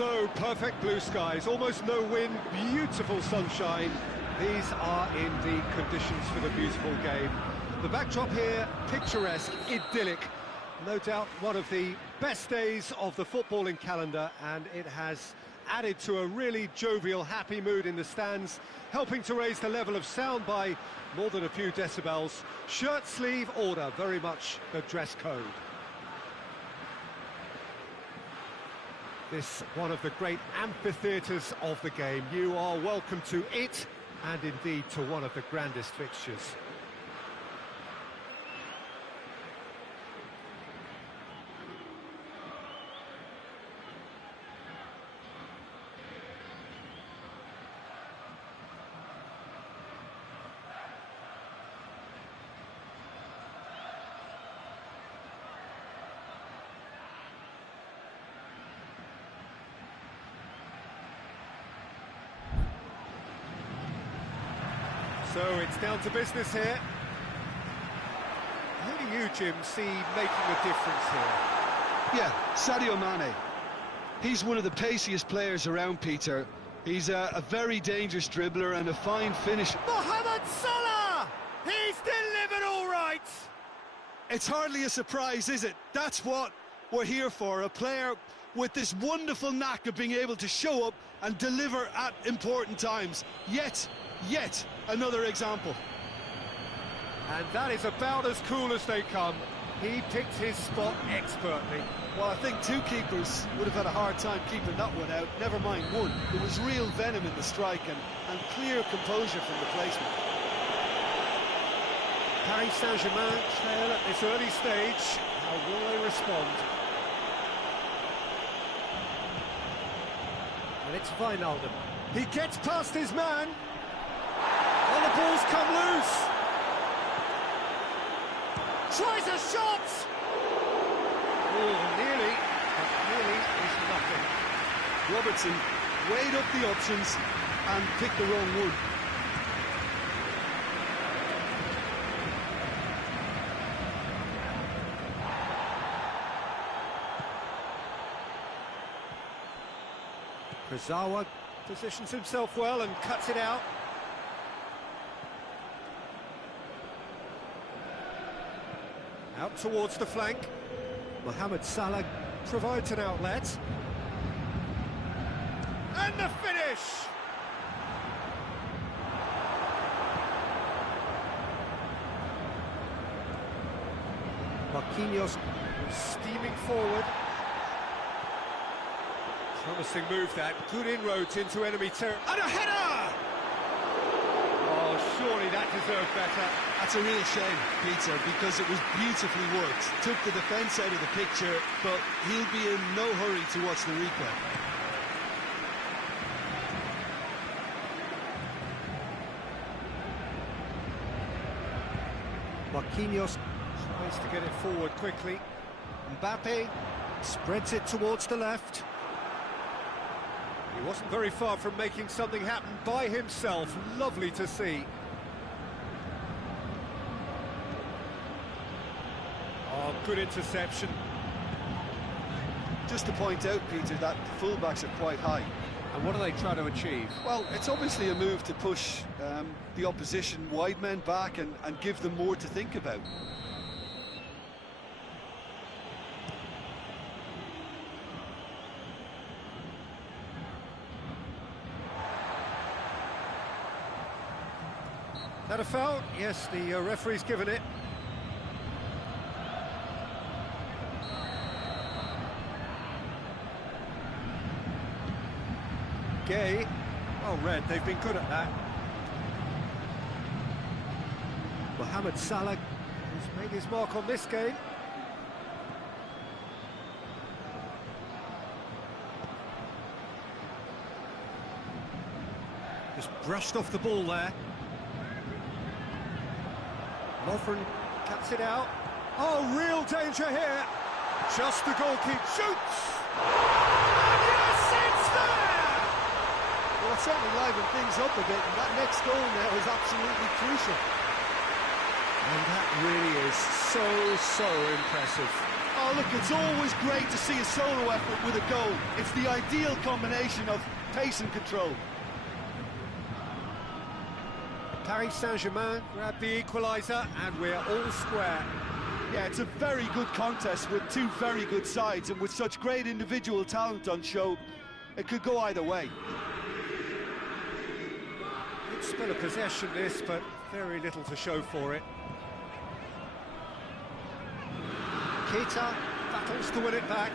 So, perfect blue skies, almost no wind, beautiful sunshine. These are indeed conditions for the beautiful game. The backdrop here, picturesque, idyllic. No doubt one of the best days of the footballing calendar, and it has added to a really jovial, happy mood in the stands, helping to raise the level of sound by more than a few decibels. Shirt sleeve order, very much the dress code. This one of the great amphitheatres of the game. You are welcome to it, and indeed to one of the grandest fixtures. So it's down to business here. Who do you, Jim, see making a difference here? Yeah, Sadio Mane. He's one of the paciest players around, Peter. He's a very dangerous dribbler and a fine finisher. Mohamed Salah! He's delivered all right! It's hardly a surprise, is it? That's what we're here for, a player with this wonderful knack of being able to show up and deliver at important times. Yet another example. And that is about as cool as they come. He picked his spot expertly. Well, I think two keepers would have had a hard time keeping that one out, never mind one. There was real venom in the strike and clear composure from the placement. Paris Saint-Germain trail at this early stage. How will they respond? And it's Wijnaldum. He gets past his man. And the ball's come loose. Tries a shot. Oh, nearly, but nearly is nothing. Robertson weighed up the options and picked the wrong one. Kurzawa positions himself well and cuts it out. Out towards the flank. Mohamed Salah provides an outlet. And the finish! Marquinhos steaming forward. Promising move that. Good inroads into enemy territory. And a header! Oh, surely that deserved better. That's a real shame, Peter, because it was beautifully worked. Took the defence out of the picture, but he'll be in no hurry to watch the replay. Marquinhos tries to get it forward quickly. Mbappe spreads it towards the left. He wasn't very far from making something happen by himself. Lovely to see. Oh, good interception. Just to point out, Peter, that the full-backs are quite high. And what are they trying to achieve? Well, it's obviously a move to push the opposition wide men back and give them more to think about. That a foul? Yes, the referee's given it. Gay. Well read, they've been good at that. Mohamed Salah, who's made his mark on this game. Just brushed off the ball there. Lovren cuts it out. Oh, real danger here. Just the goalkeeper shoots. And yes, it's there! Well, it certainly livened things up a bit, and that next goal now is absolutely crucial. And that really is so impressive. Oh, look, it's always great to see a solo effort with a goal. It's the ideal combination of pace and control. Paris Saint-Germain grab the equaliser, and we're all square. Yeah, it's a very good contest with two very good sides, and with such great individual talent on show, it could go either way. Good spell of possession this, but very little to show for it. Keita battles to win it back.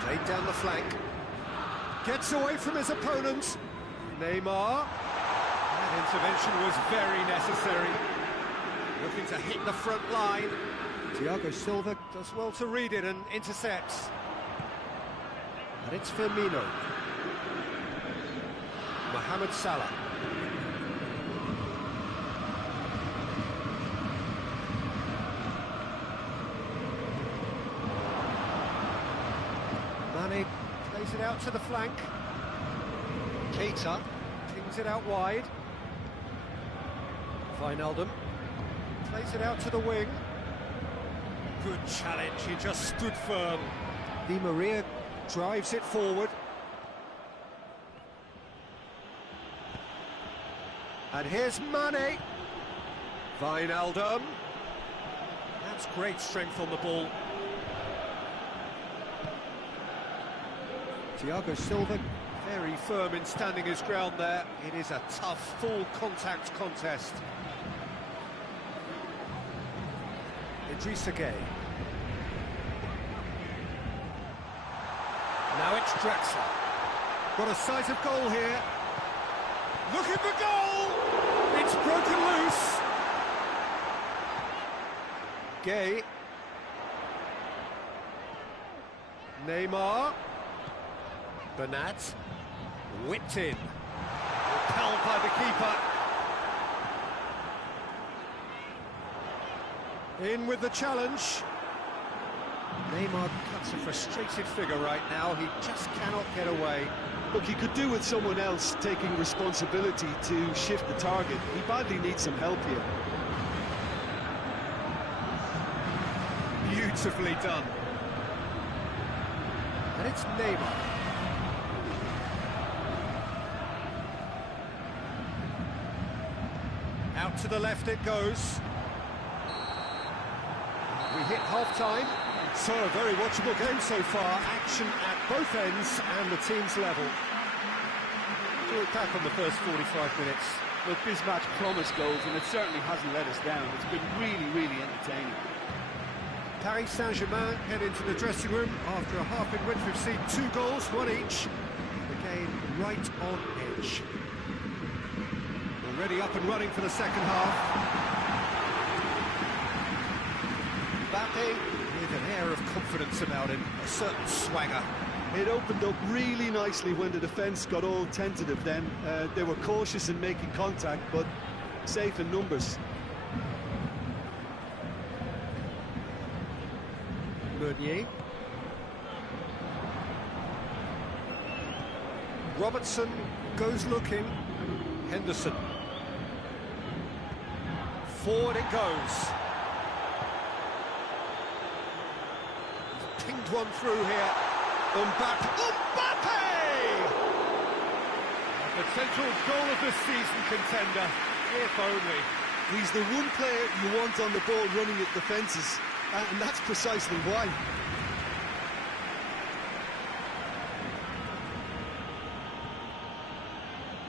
Played down the flank. Gets away from his opponent. Neymar. That intervention was very necessary. Looking to hit the front line. Thiago Silva does well to read it and intercepts. And it's Firmino. Mohamed Salah. Mane plays it out to the flank. Keita pings it out wide. Wijnaldum plays it out to the wing. Good challenge, he just stood firm. Di Maria drives it forward. And here's Mane. Wijnaldum. That's great strength on the ball. Thiago Silva, very firm in standing his ground there. It is a tough, full contact contest. Idrissa Gueye. Now it's Draxler. Got a sight of goal here. Look at the goal! It's broken loose. Gueye. Neymar. Bernat. Whipped in. Repelled by the keeper. In with the challenge. Neymar cuts a frustrated figure right now. He just cannot get away. Look, he could do with someone else taking responsibility to shift the target. He badly needs some help here. Beautifully done. And it's Neymar. Out to the left it goes. We hit half-time. So, a very watchable game so far. Action at both ends and the team's level. Do it back on the first 45 minutes. Look, this match promised goals, and it certainly hasn't let us down. It's been really, really entertaining. Paris Saint-Germain head into the dressing room after a half in which we've seen 2 goals, one each. The game right on edge. Already up and running for the second half. Mbappe with an air of confidence about him, a certain swagger. It opened up really nicely when the defence got all tentative then. They were cautious in making contact, but safe in numbers. Meunier. Robertson goes looking. Henderson. Forward it goes. Pinged one through here. Mbappe! The central goal of the season contender, if only. He's the one player you want on the ball running at defences, and that's precisely why.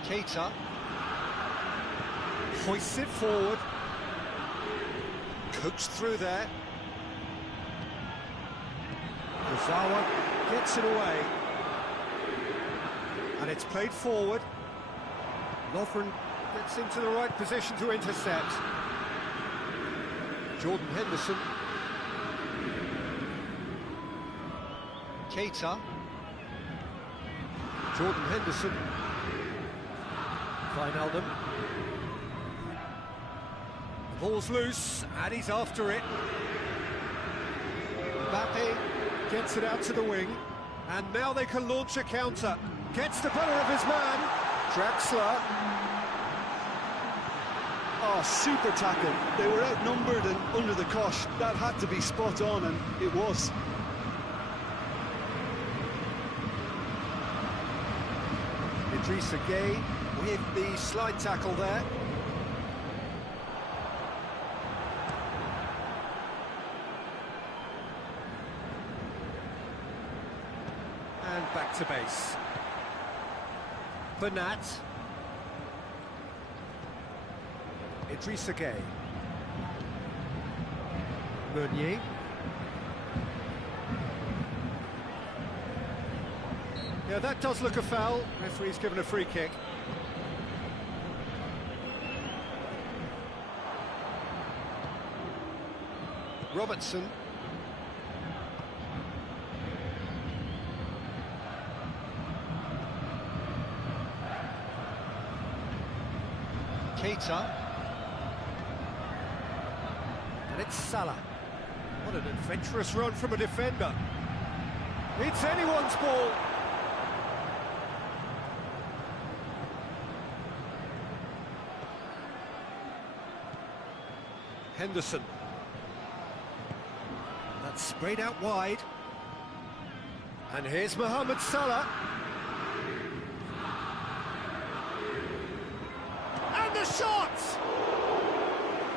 Keita hoists it forward. Coaxed through there. Ozawa gets it away. And it's played forward. Lovren gets into the right position to intercept. Jordan Henderson. Keita. Jordan Henderson. Wijnaldum. The ball's loose, and he's after it. Mbappe gets it out to the wing, and now they can launch a counter. Gets the better of his man. Draxler. Oh, super tackle. They were outnumbered and under the cosh. That had to be spot on, and it was. Idrissa Gueye with the slide tackle there. And back to base. Bernat. Idrissa Gueye. Meunier. Yeah, that does look a foul. Referee's given a free kick. Robertson. Keita. And it's Salah. What an adventurous run from a defender. It's anyone's ball. Henderson. That's sprayed out wide. And here's Mohamed Salah. And the shot!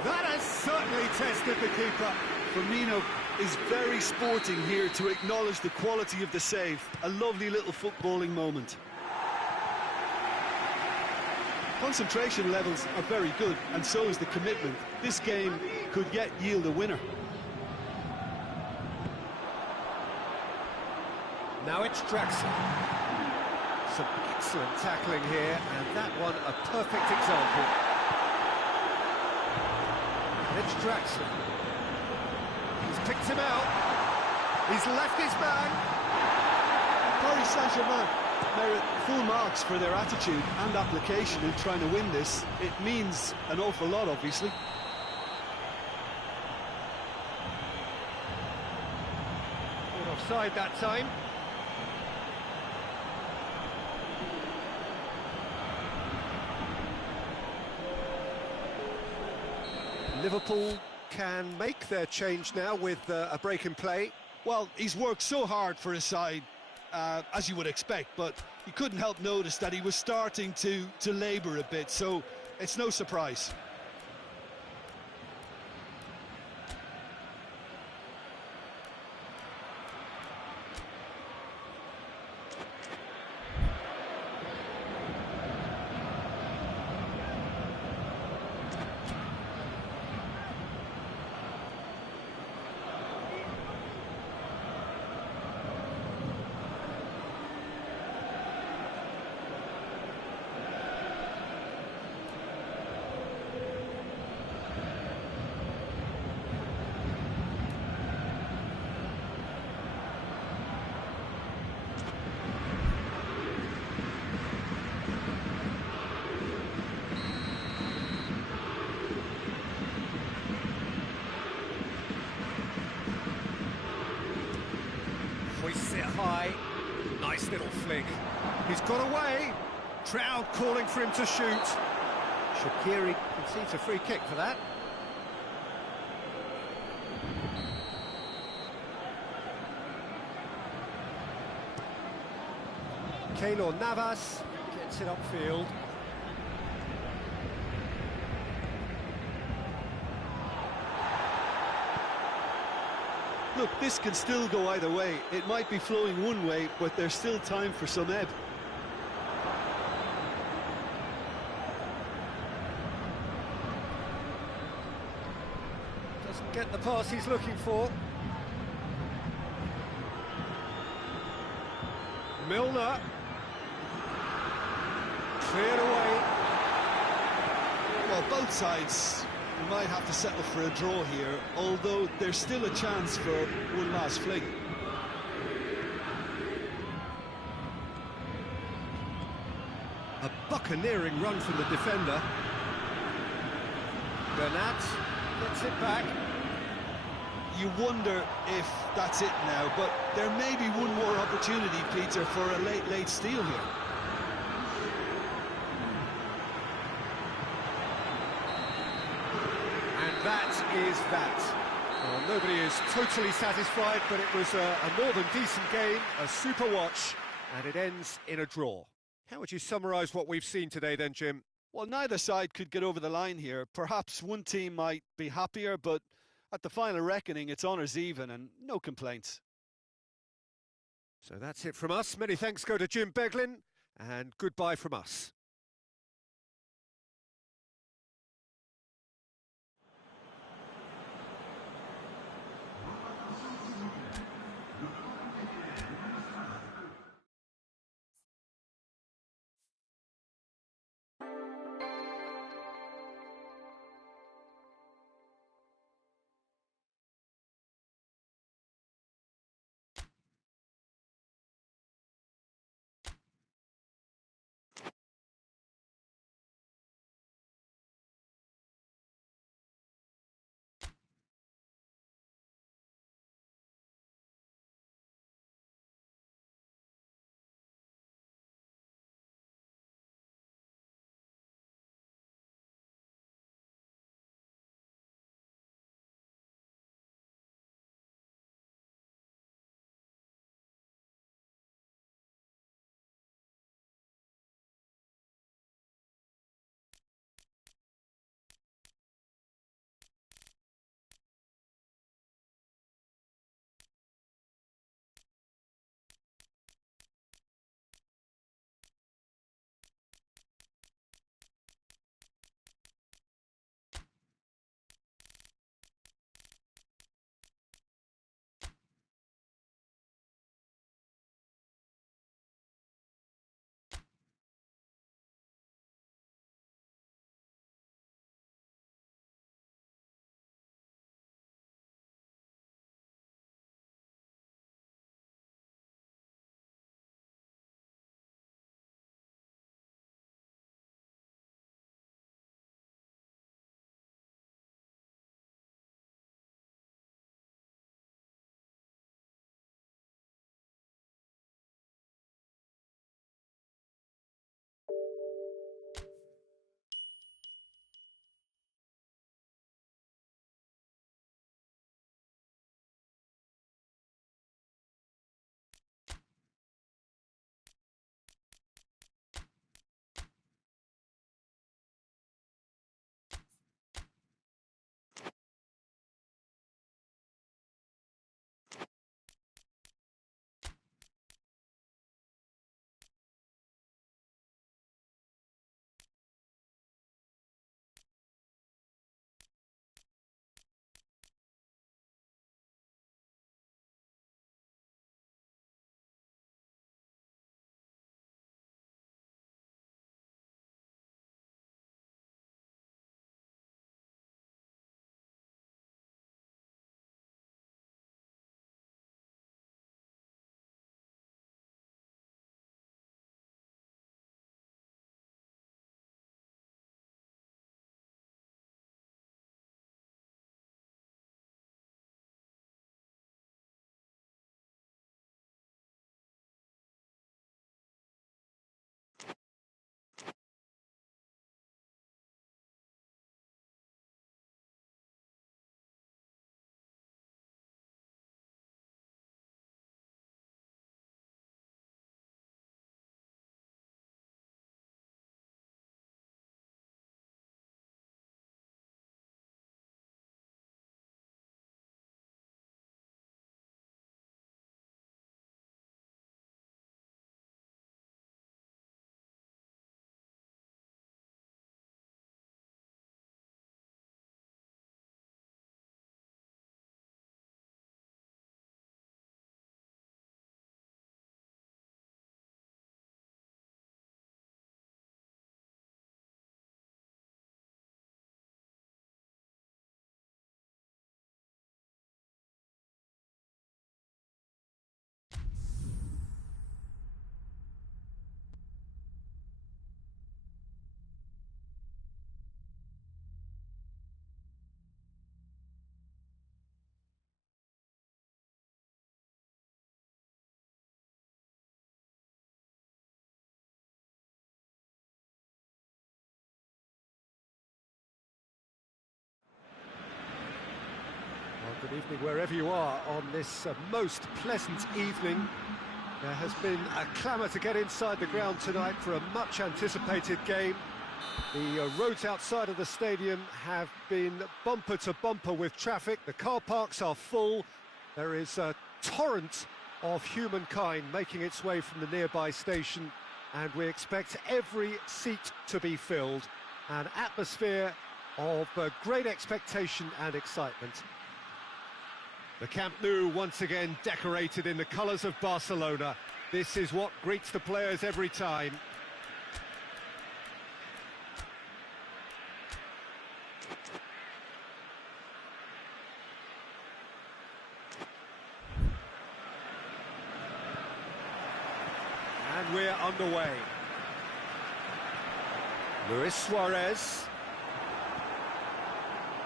That has certainly tested the keeper. Firmino is very sporting here to acknowledge the quality of the save. A lovely little footballing moment. Concentration levels are very good, and so is the commitment. This game could yet yield a winner. Now it's Draxler. Some excellent tackling here, and that one a perfect example. And it's Draxler. He's picked him out. He's left his man. Paris Saint-Germain merit full marks for their attitude and application in trying to win this. It means an awful lot, obviously. Caught offside that time. Liverpool can make their change now with a break in play. Well, he's worked so hard for his side, as you would expect, but you couldn't help notice that he was starting to labour a bit, so it's no surprise. Hoists it high. Nice little flick. He's got away. Crowd calling for him to shoot. Shaqiri concedes a free kick for that. Keylor Navas gets it upfield. Look, this can still go either way. It might be flowing one way, but there's still time for some ebb. Doesn't get the pass he's looking for. Milner. Cleared away. Well, both sides might have to settle for a draw here, although there's still a chance for one last fling. A buccaneering run from the defender. Bernat gets it back. You wonder if that's it now, but there may be one more opportunity, Peter, for a late steal here. is that? Well, nobody is totally satisfied, but it was a more than decent game, a super watch, and it ends in a draw. How would you summarise what we've seen today then, Jim? Well, neither side could get over the line here. Perhaps one team might be happier, but at the final reckoning, it's honours even and no complaints. So that's it from us. Many thanks go to Jim Beglin, and goodbye from us. Good evening wherever you are on this most pleasant evening. There has been a clamour to get inside the ground tonight for a much anticipated game. The roads outside of the stadium have been bumper to bumper with traffic. The car parks are full. There is a torrent of humankind making its way from the nearby station, and we expect every seat to be filled. An atmosphere of great expectation and excitement. The Camp Nou once again decorated in the colours of Barcelona. This is what greets the players every time. And we're underway. Luis Suarez.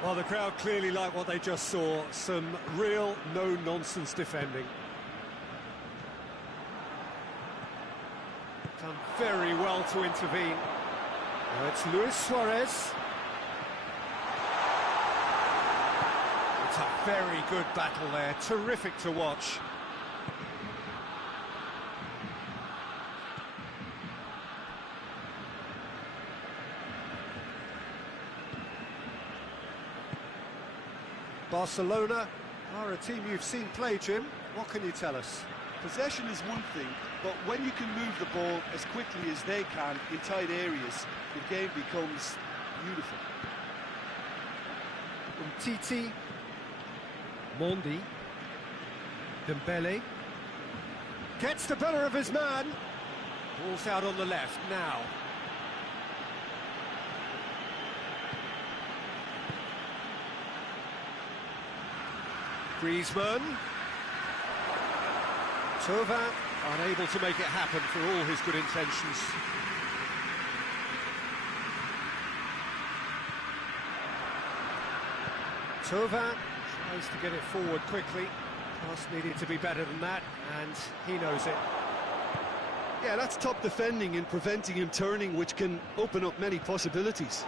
Well, the crowd clearly like what they just saw. Some real no-nonsense defending. Done very well to intervene. Now it's Luis Suarez. It's a very good battle there. Terrific to watch. Barcelona are a team you've seen play, Jim. What can you tell us? Possession is one thing, but when you can move the ball as quickly as they can in tight areas, the game becomes beautiful. Umtiti, Mondi, Dembele, gets the better of his man. Ball's out on the left now. Griezmann. Thauvin unable to make it happen for all his good intentions. Thauvin tries to get it forward quickly. Pass needed to be better than that, and he knows it. Yeah, that's top defending and preventing him turning, which can open up many possibilities.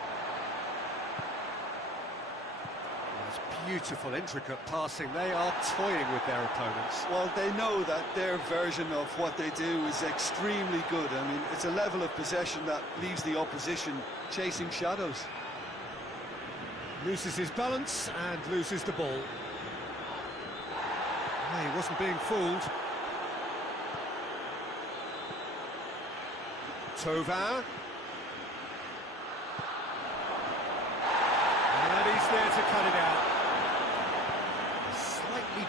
Beautiful, intricate passing. They are toying with their opponents. Well, they know that their version of what they do is extremely good. I mean, it's a level of possession that leaves the opposition chasing shadows. Loses his balance and loses the ball. Oh, he wasn't being fooled. Thauvin. And he's there to cut it out.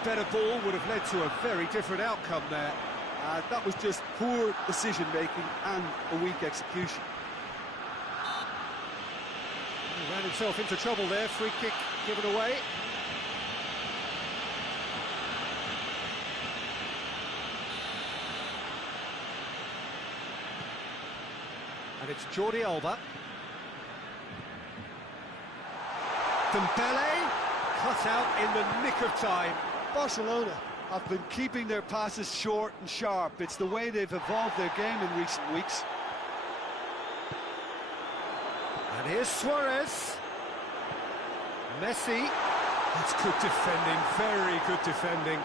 Better ball would have led to a very different outcome there. That was just poor decision-making and a weak execution. He ran himself into trouble there. Free kick given away. And it's Jordi Alba. Dembele cut out in the nick of time. Barcelona have been keeping their passes short and sharp. It's the way they've evolved their game in recent weeks. And here's Suarez. Messi. That's good defending, very good defending.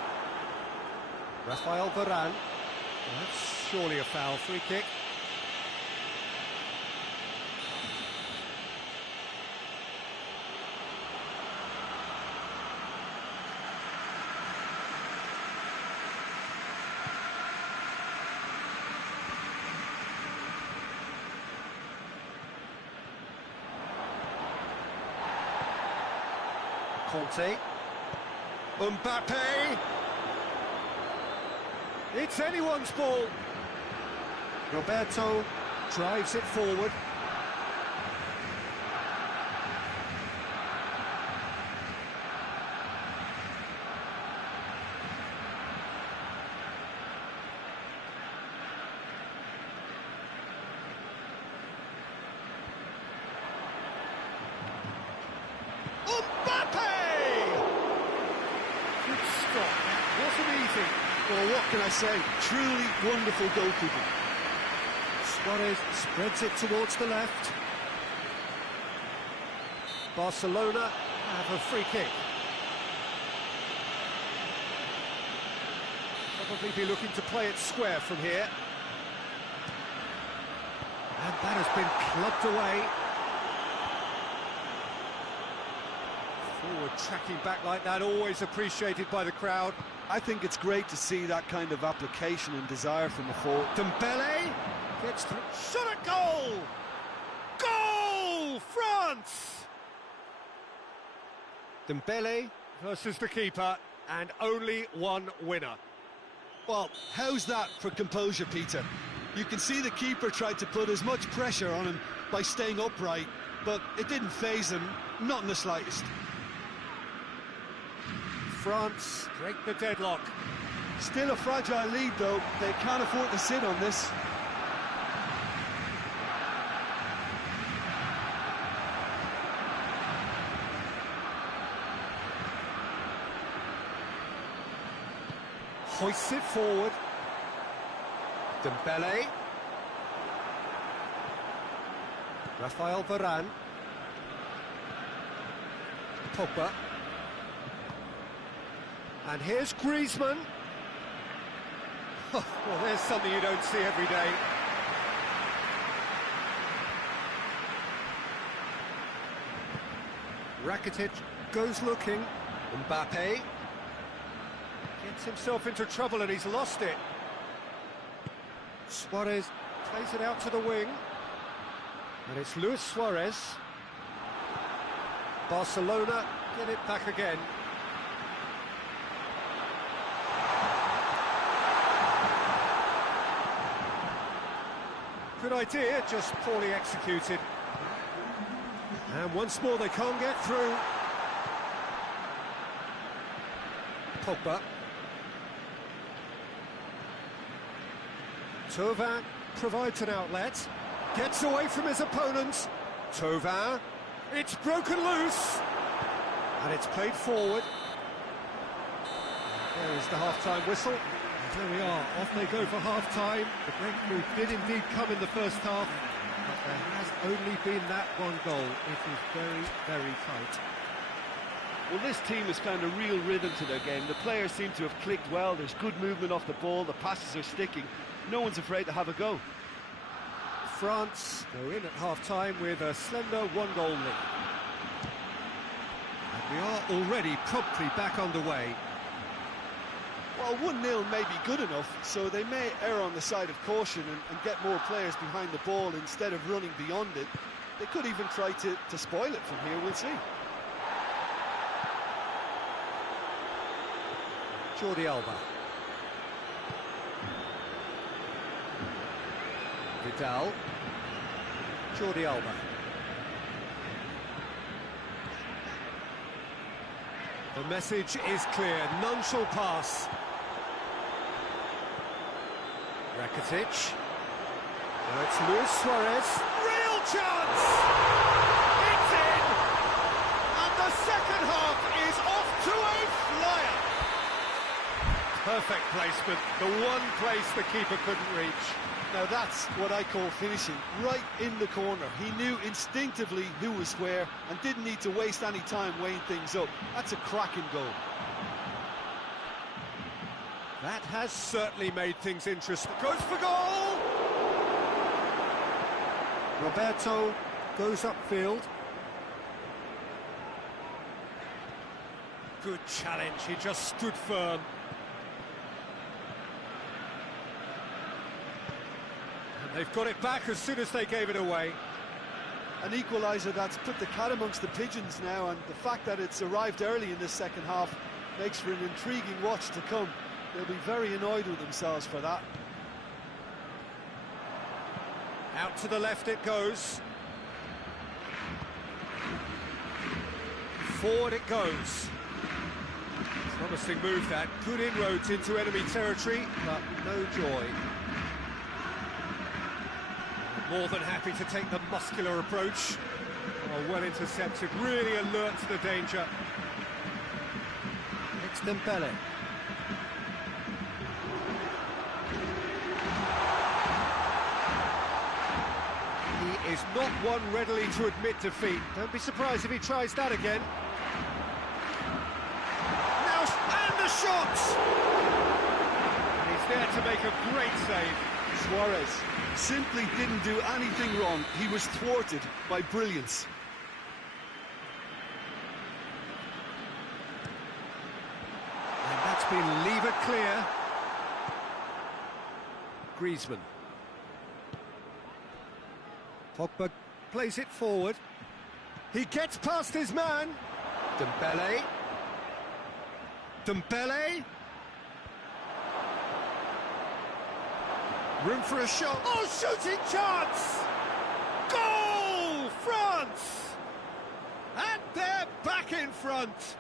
Rafael Varane. That's surely a foul. Free kick. Conte. Mbappe. It's anyone's ball. Roberto drives it forward. Well, what can I say? Truly wonderful goalkeeping. Suarez spreads it towards the left. Barcelona have a free kick. Probably be looking to play it square from here. And that has been clubbed away. Forward tracking back like that, always appreciated by the crowd. I think it's great to see that kind of application and desire from the forward. Dembele gets through. Shot at goal! Goal! France! Dembele versus the keeper, and only one winner. Well, how's that for composure, Peter? You can see the keeper tried to put as much pressure on him by staying upright, but it didn't faze him, not in the slightest. France break the deadlock. Still a fragile lead, though. They can't afford to sit on this. Hoists it forward. Dembele. Raphael Varane. Pogba. And here's Griezmann. Well, there's something you don't see every day. Rakitic goes looking. Mbappe gets himself into trouble and he's lost it. Suarez plays it out to the wing. And it's Luis Suarez. Barcelona get it back again. Good idea, just poorly executed. And once more they can't get through. Pogba. Thauvin provides an outlet. Gets away from his opponents. Thauvin. It's broken loose. And it's played forward. There is the half-time whistle. There we are, off they go for half-time. The breakthrough did indeed come in the first half, but there has only been that one goal. It is very, very tight. Well, this team has found a real rhythm to their game. The players seem to have clicked well. There's good movement off the ball. The passes are sticking. No one's afraid to have a go. France go in at half-time with a slender one-goal lead. And we are already promptly back underway. Well, 1-0 may be good enough, so they may err on the side of caution and get more players behind the ball instead of running beyond it. They could even try to spoil it from here, we'll see. Jordi Alba. Vidal. Jordi Alba. The message is clear, none shall pass. Rakitic. Now it's Luis Suarez. Real chance! It's in! And the second half is off to a flyer. Perfect placement, the one place the keeper couldn't reach. Now that's what I call finishing, right in the corner. He knew instinctively who was where and didn't need to waste any time weighing things up. That's a cracking goal. That has certainly made things interesting. Goes for goal! Roberto goes upfield. Good challenge, he just stood firm. And they've got it back as soon as they gave it away. An equaliser that's put the cat amongst the pigeons now, and the fact that it's arrived early in this second half makes for an intriguing watch to come. They'll be very annoyed with themselves for that. Out to the left it goes. Forward it goes. Promising move that. Good inroads into enemy territory, but no joy. More than happy to take the muscular approach. Oh, well intercepted, really alert to the danger. It's Dembele. He is not one readily to admit defeat. Don't be surprised if he tries that again. Now, and the shot! to make a great save. Suarez simply didn't do anything wrong. He was thwarted by brilliance. And that's been levered clear. Griezmann. Pogba plays it forward. He gets past his man. Dembele. Dembele. Room for a shot. Oh, shooting chance! Goal! France! And they're back in front.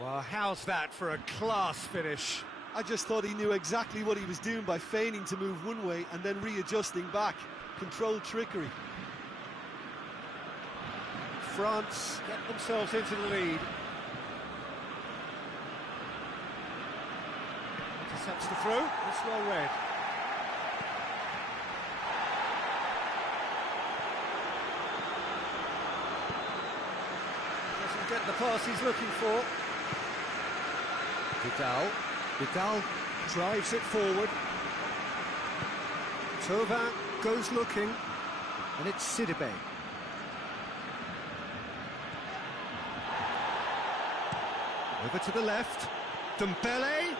Well, how's that for a class finish? I just thought he knew exactly what he was doing by feigning to move one way and then readjusting back. Controlled trickery. France get themselves into the lead. Intercepts the throw. It's well read. Doesn't get the pass he's looking for. Vidal. Vidal drives it forward. Thauvin goes looking, and it's Sidibe. Over to the left. Dembele.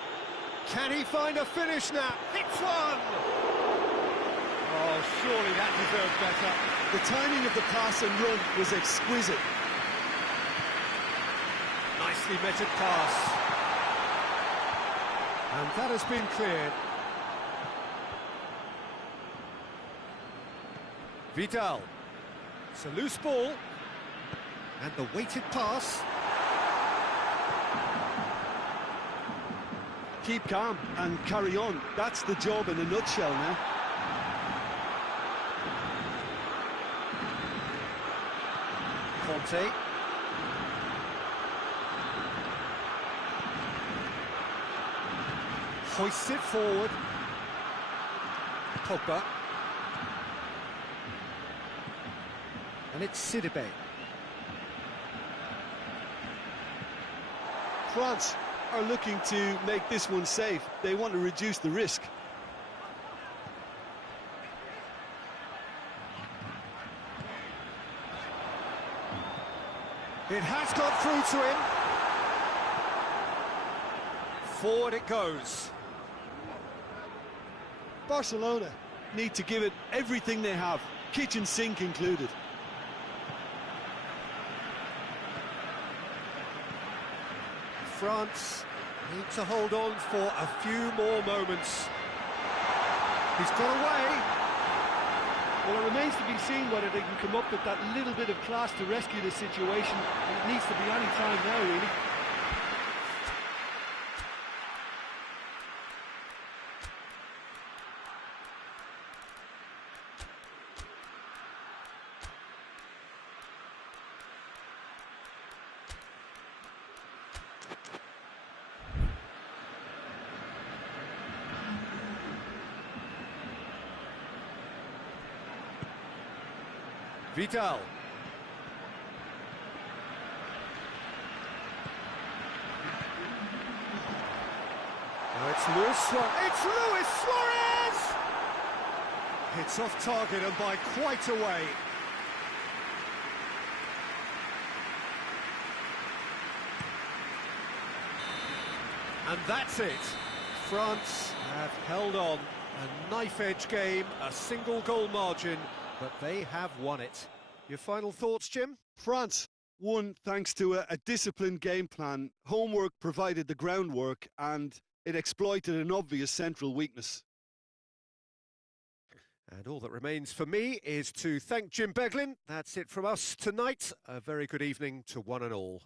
Can he find a finish now? Hits one! Oh, surely that deserved better. The timing of the pass and run was exquisite. Nicely measured pass. And that has been cleared. Vidal. It's a loose ball. And the weighted pass. Keep calm and carry on. That's the job in a nutshell now. Conte. Hoists it forward. Pogba. And it's Sidibe. France are looking to make this one safe. They want to reduce the risk. It has got through to him. Forward it goes. Barcelona need to give it everything they have, kitchen sink included. France need to hold on for a few more moments. He's got away. Well, it remains to be seen whether they can come up with that little bit of class to rescue the situation, and it needs to be any time now, really. Vidal. Now it's Luis Suarez. It's Luis Suarez! It's off target and by quite a way. And that's it. France have held on. A knife-edge game, a single goal margin, but they have won it. Your final thoughts, Jim? France won thanks to a disciplined game plan. Homework provided the groundwork and it exploited an obvious central weakness. And all that remains for me is to thank Jim Beglin. That's it from us tonight. A very good evening to one and all.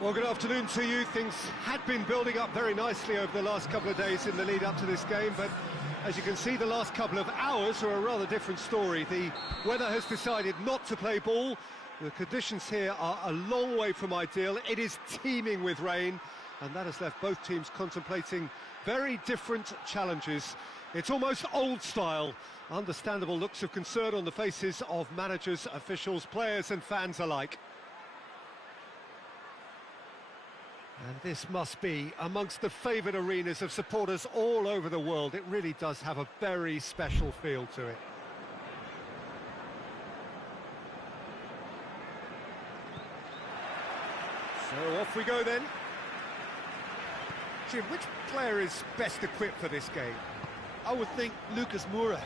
Well, good afternoon to you. Things had been building up very nicely over the last couple of days in the lead up to this game, but as you can see, the last couple of hours are a rather different story. The weather has decided not to play ball. The conditions here are a long way from ideal. It is teeming with rain, and that has left both teams contemplating very different challenges. It's almost old style. Understandable looks of concern on the faces of managers, officials, players and fans alike. And this must be amongst the favoured arenas of supporters all over the world. It really does have a very special feel to it. So off we go then. Jim, which player is best equipped for this game? I would think Lucas Moura.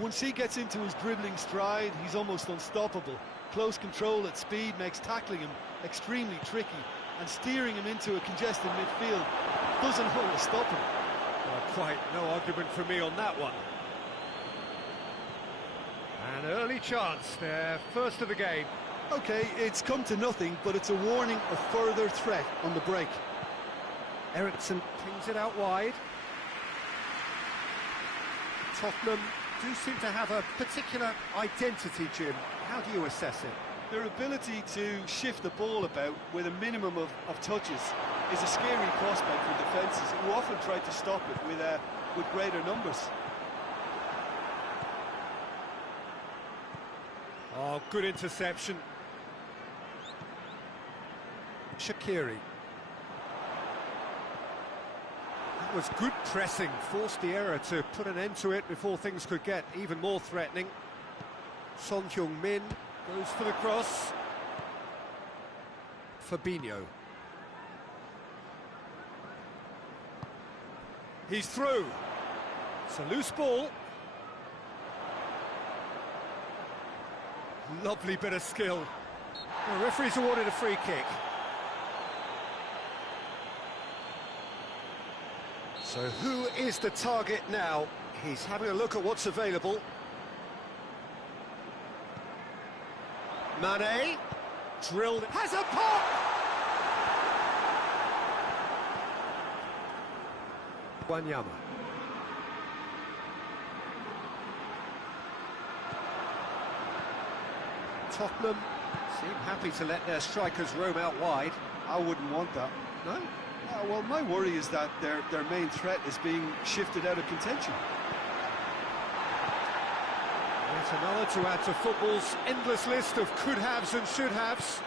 Once he gets into his dribbling stride, he's almost unstoppable. Close control at speed makes tackling him extremely tricky, and steering him into a congested midfield doesn't hold to stop him. Well, quite no argument for me on that one. An early chance there, first of the game. Okay, it's come to nothing, but it's a warning of further threat on the break. Eriksson pings it out wide. Tottenham do seem to have a particular identity, Jim. How do you assess it? Their ability to shift the ball about with a minimum of touches is a scary prospect for defences who often try to stop it with greater numbers. Oh, good interception. Shaqiri. That was good pressing, forced the error to put an end to it before things could get even more threatening. Son Heung-min goes for the cross. Fabinho. He's through. It's a loose ball. Lovely bit of skill. The referee's awarded a free kick. So who is the target now? He's having a look at what's available. Mane, drilled, has a pop! Wanyama. Tottenham seem happy to let their strikers roam out wide. I wouldn't want that. No? Well, my worry is that their main threat is being shifted out of contention. Yet another to add to football's endless list of could-haves and should-haves.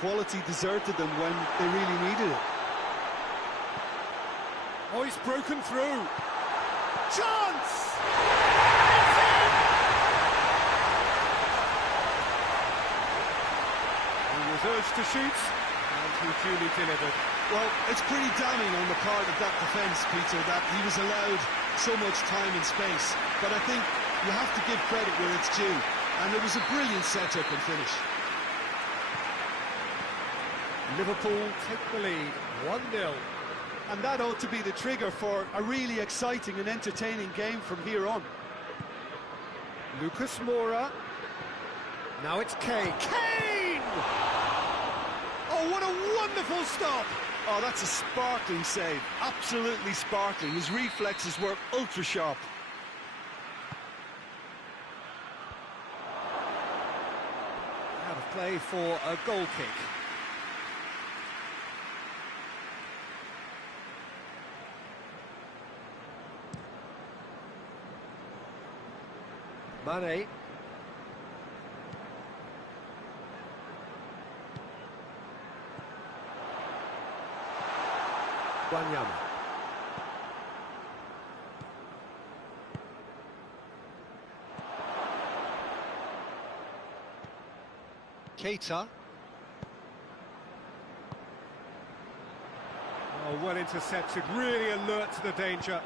Quality deserted them when they really needed it. Oh, he's broken through. Chance! He was urged to shoot, and he duly delivered. Well, it's pretty damning on the part of that defence, Peter, that he was allowed so much time and space. But I think you have to give credit where it's due, and it was a brilliant set-up and finish. Liverpool take the lead, 1-0. And that ought to be the trigger for a really exciting and entertaining game from here on. Lucas Moura. Now it's Kane. Kane! Oh, what a wonderful stop! Oh, that's a sparkling save. Absolutely sparkling. His reflexes were ultra-sharp. Out of play for a goal kick. Mane. Wanyama. Keita. Oh, well intercepted, really alert to the danger.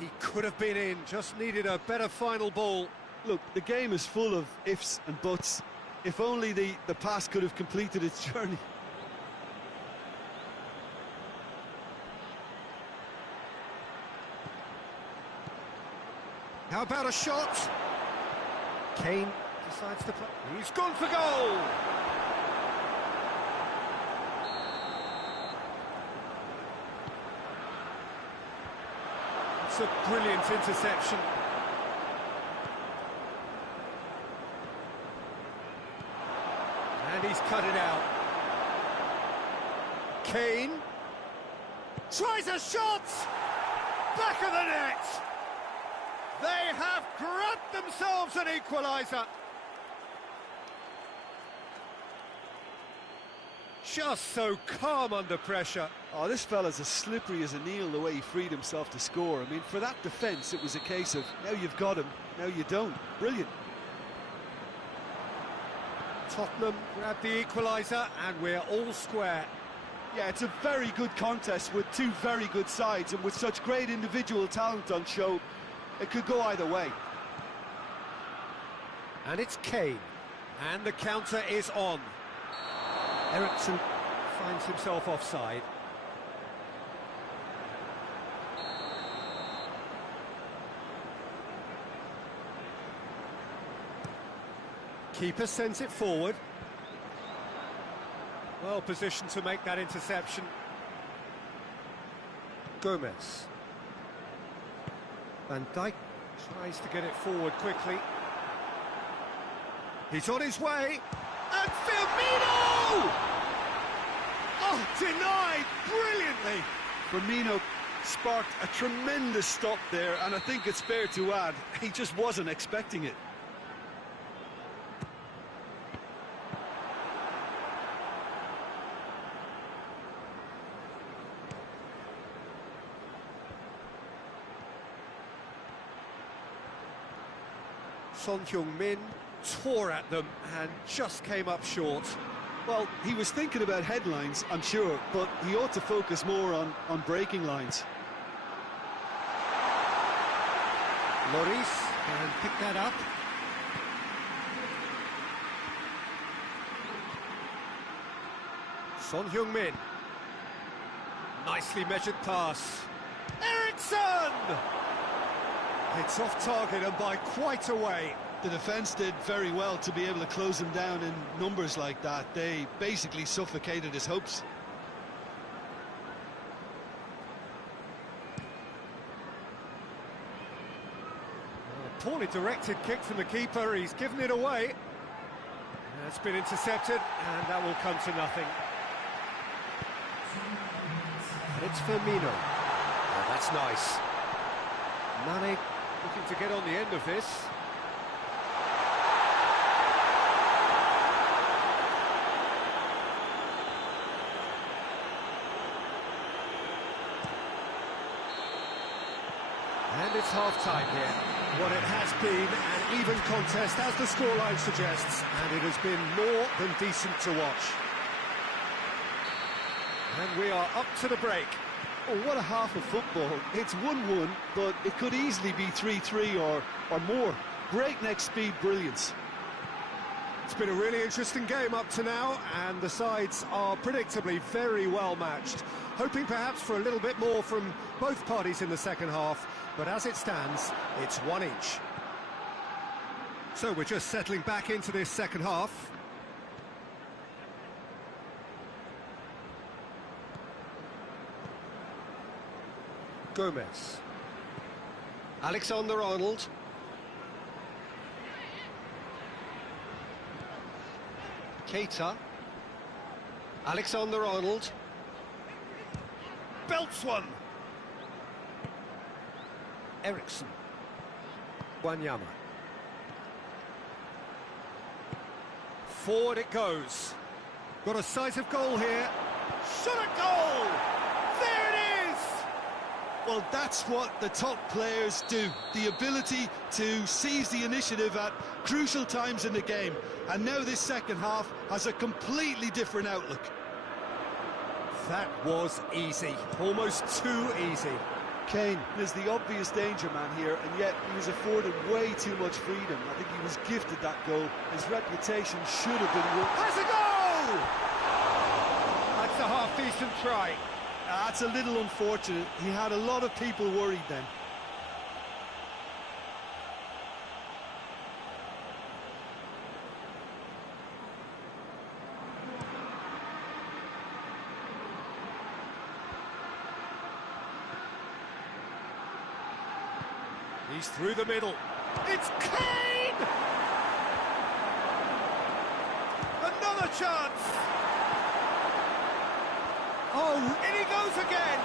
He could have been in, just needed a better final ball. Look, the game is full of ifs and buts. If only the pass could have completed its journey. How about a shot? Kane decides to play. He's gone for goal! That's a brilliant interception. And he's cut it out. Kane tries a shot! Back of the net! They have grabbed themselves an equaliser. Just so calm under pressure. Oh, this fella's as slippery as a Neil, the way he freed himself to score. I mean, for that defence, it was a case of, now you've got him, now you don't. Brilliant. Tottenham grab the equaliser, and we're all square. Yeah, it's a very good contest with two very good sides, and with such great individual talent on show, it could go either way. And it's Kane, and the counter is on. Eriksen finds himself offside. Keeper sends it forward. Well positioned to make that interception. Gomez. Van Dijk tries to get it forward quickly. He's on his way. And Firmino! Oh, denied brilliantly. Firmino sparked a tremendous stop there, and I think it's fair to add, he just wasn't expecting it. Son Heung-min tore at them and just came up short. Well, he was thinking about headlines, I'm sure, but he ought to focus more on breaking lines. Lloris can pick that up. Son Heung-min. Nicely measured pass. Eriksen! It's off target and by quite a way. The defence did very well to be able to close him down in numbers like that. They basically suffocated his hopes. A poorly directed kick from the keeper, he's given it away. It's been intercepted, and that will come to nothing. And it's Firmino. Oh, that's nice. Mane looking to get on the end of this. And it's half-time here. What it has been an even contest, as the scoreline suggests, and it has been more than decent to watch. And we are up to the break. Oh, what a half of football. It's 1-1, but it could easily be 3-3 or more. Breakneck speed brilliance. It's been a really interesting game up to now, and the sides are predictably very well matched. Hoping perhaps for a little bit more from both parties in the second half, but as it stands, it's one each. So we're just settling back into this second half. Gomez. Alexander-Arnold. Keita. Alexander-Arnold. Belts one. Eriksen. Wanyama. Forward it goes. Got a sight of goal here. Shot at goal! There it is! Well, that's what the top players do. The ability to seize the initiative at crucial times in the game. And now this second half has a completely different outlook. That was easy. Almost too easy. Kane is the obvious danger man here, and yet he was afforded way too much freedom. I think he was gifted that goal. His reputation should have been won. Has a goal! That's a half-decent try. That's a little unfortunate. He had a lot of people worried then. He's through the middle. It's Kane! Another chance! Oh, in he goes again!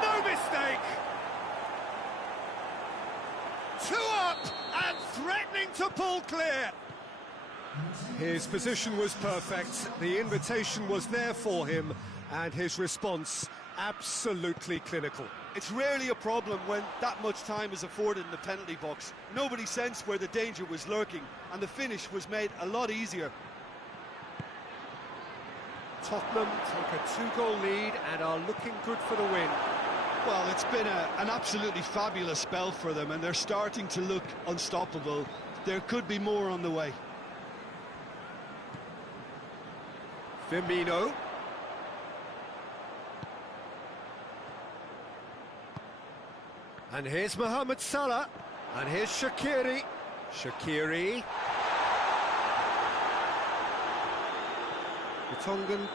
No mistake! 2 up and threatening to pull clear! His position was perfect, the invitation was there for him, and his response absolutely clinical. It's rarely a problem when that much time is afforded in the penalty box. Nobody sensed where the danger was lurking, and the finish was made a lot easier. Tottenham take a 2-goal lead and are looking good for the win. Well, it's been an absolutely fabulous spell for them, and they're starting to look unstoppable. There could be more on the way. Firmino. And here's Mohamed Salah. And here's Shaqiri. Shaqiri. The Tongan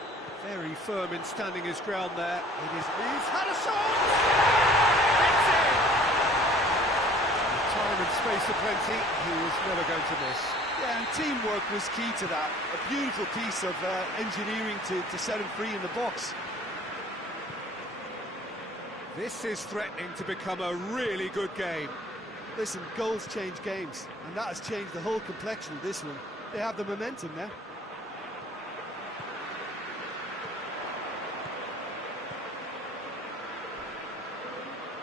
very firm in standing his ground there. He's had a shot! It's in! With time and space aplenty, he was never going to miss. Yeah, and teamwork was key to that. A beautiful piece of engineering to set him free in the box. This is threatening to become a really good game. Listen, goals change games, and that has changed the whole complexion of this one. They have the momentum now.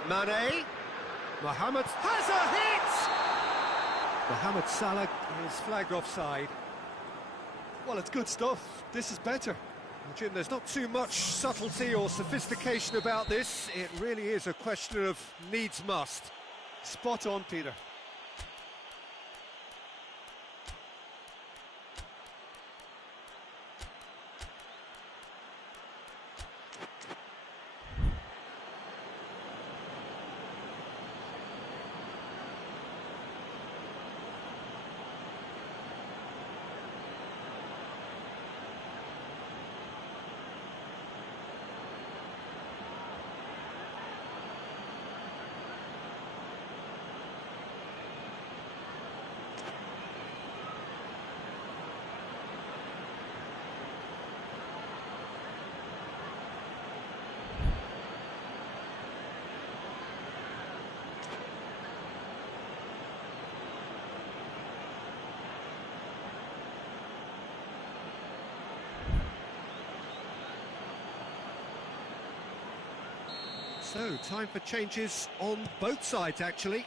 Mane. Mohamed has a hit! Mohamed Salah is flagged offside. Well, it's good stuff. This is better. Jim, there's not too much subtlety or sophistication about this. It really is a question of needs must. Spot on, Peter. So, time for changes on both sides, actually.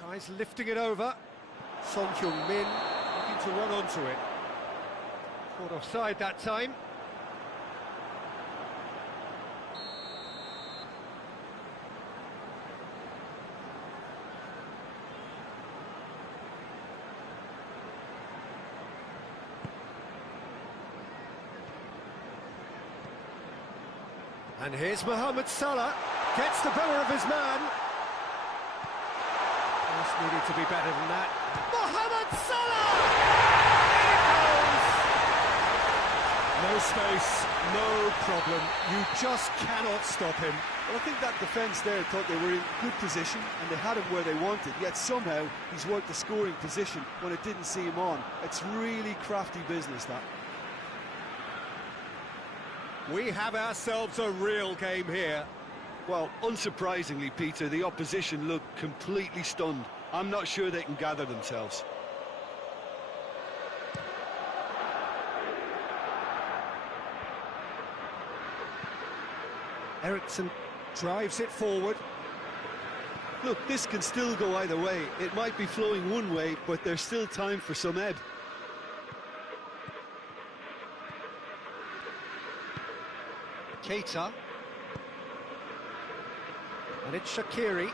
Tries lifting it over. Son Heung-min looking to run onto it. Caught offside that time. And here's Mohamed Salah, gets the better of his man. Just needed to be better than that. Mohamed Salah! In it goes! No space, no problem. You just cannot stop him. Well, I think that defence there thought they were in good position and they had him where they wanted, yet somehow he's worked the scoring position when it didn't see him on. It's really crafty business, that. We have ourselves a real game here. Well, unsurprisingly, Peter, the opposition look completely stunned. I'm not sure they can gather themselves. Eriksen drives it forward. Look, this can still go either way. It might be flowing one way, but there's still time for some ebb. Keita. And it's Shaqiri.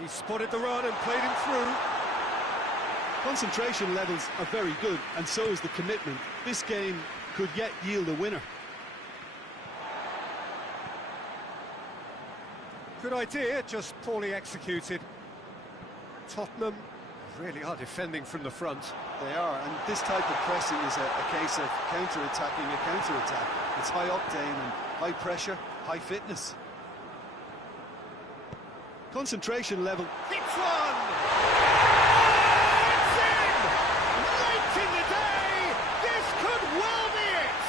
He spotted the run and played him through. Concentration levels are very good, and so is the commitment. This game could yet yield a winner. Good idea, just poorly executed. Tottenham really are defending from the front. They are, and this type of pressing is a case of counter-attacking a counter-attack. It's high octane and high pressure, high fitness. Concentration level. Hits one! It's in! Late in the day! This could well be it!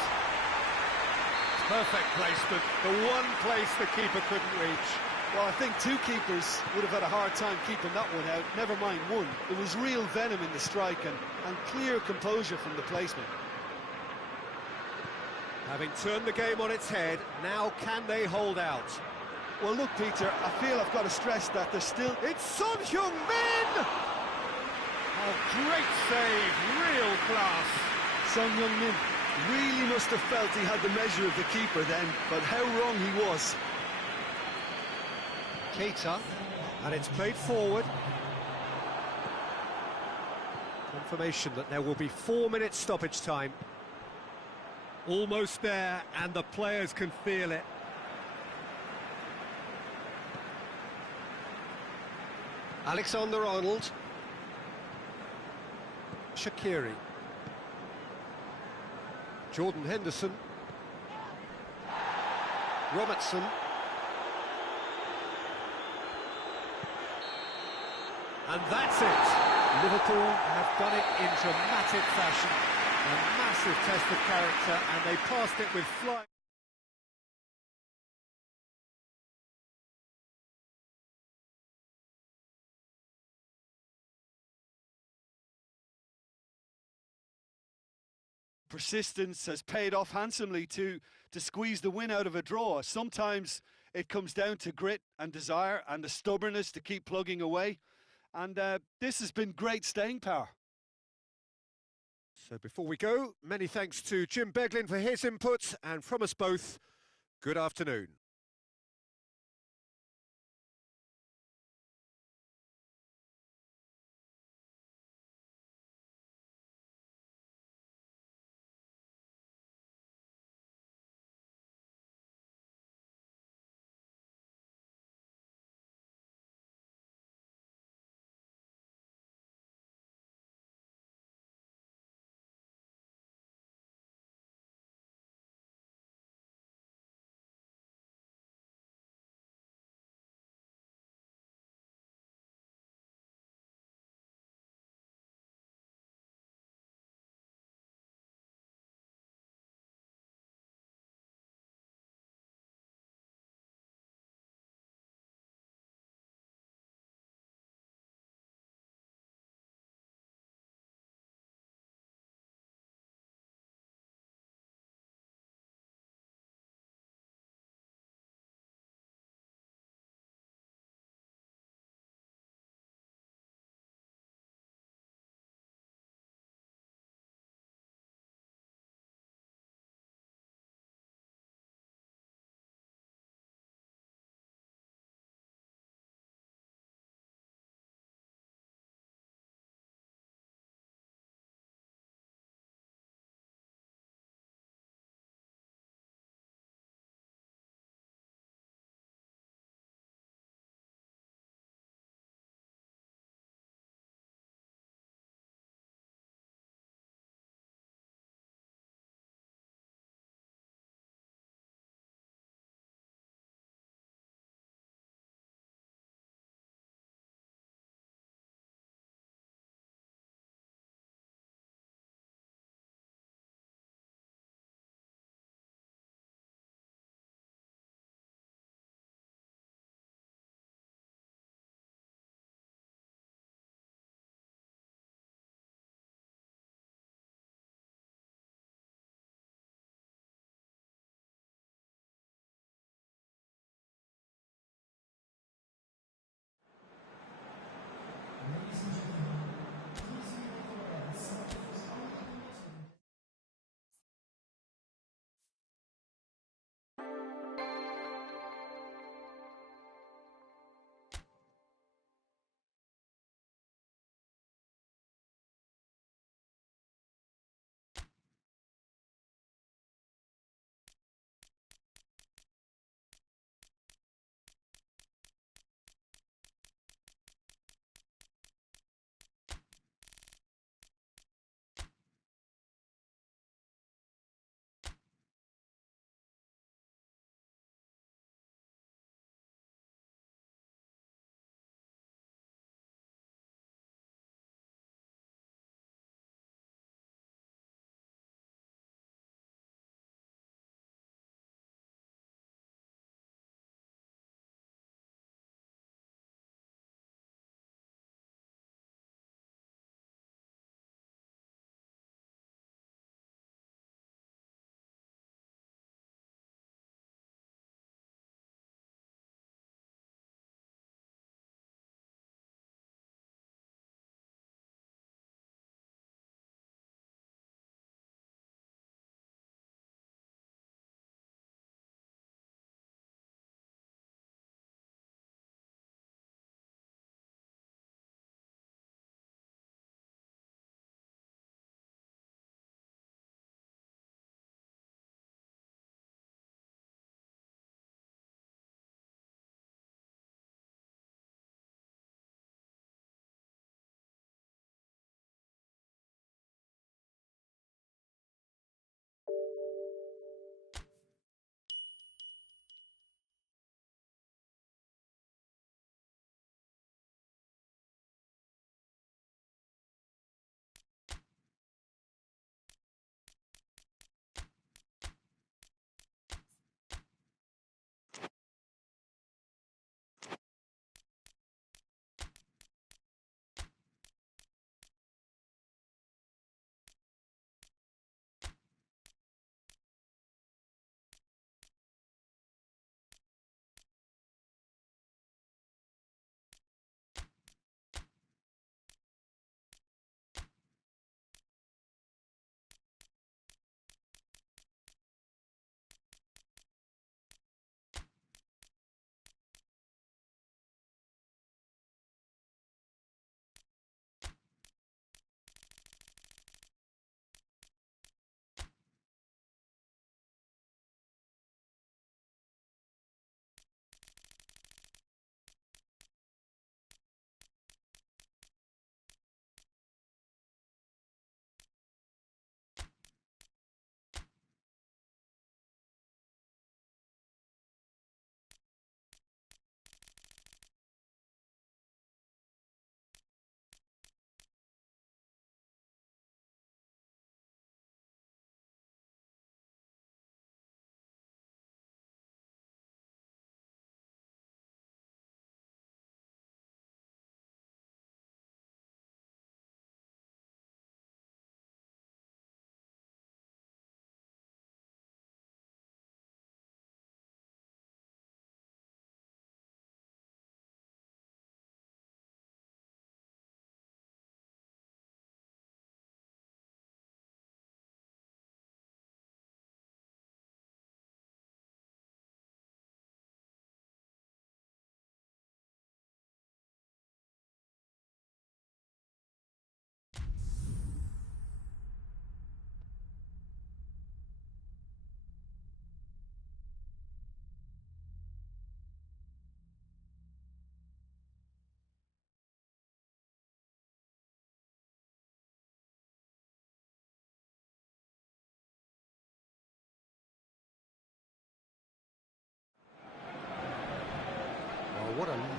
Perfect placement, the one place the keeper couldn't reach. Well, I think two keepers would have had a hard time keeping that one out, never mind one. There was real venom in the strike and clear composure from the placement. Having turned the game on its head, now can they hold out? Well, look, Peter, I feel I've got to stress that there's still... It's Son Heung-min! Oh, great save, real class. Son Heung-min really must have felt he had the measure of the keeper then, but how wrong he was. Keita, and it's played forward. Confirmation that there will be 4 minutes stoppage time. Almost there, and the players can feel it. Alexander-Arnold. Shaqiri. Jordan Henderson. Robertson. And that's it. Liverpool have done it in dramatic fashion. A massive test of character, and they passed it with flying. Persistence has paid off handsomely to squeeze the win out of a draw. Sometimes it comes down to grit and desire and the stubbornness to keep plugging away. And this has been great staying power. So before we go, many thanks to Jim Beglin for his input, and from us both, good afternoon.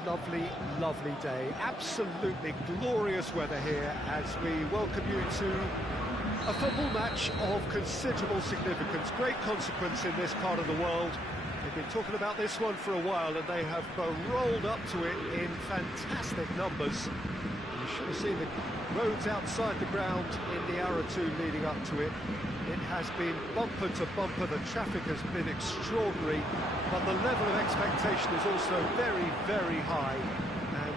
lovely, lovely day. Absolutely glorious weather here as we welcome you to a football match of considerable significance, great consequence in this part of the world. They've been talking about this one for a while and they have rolled up to it in fantastic numbers. You should have seen the roads outside the ground in the hour or two leading up to it. It has been bumper to bumper, the traffic has been extraordinary, but the level of expectation is also very, very high.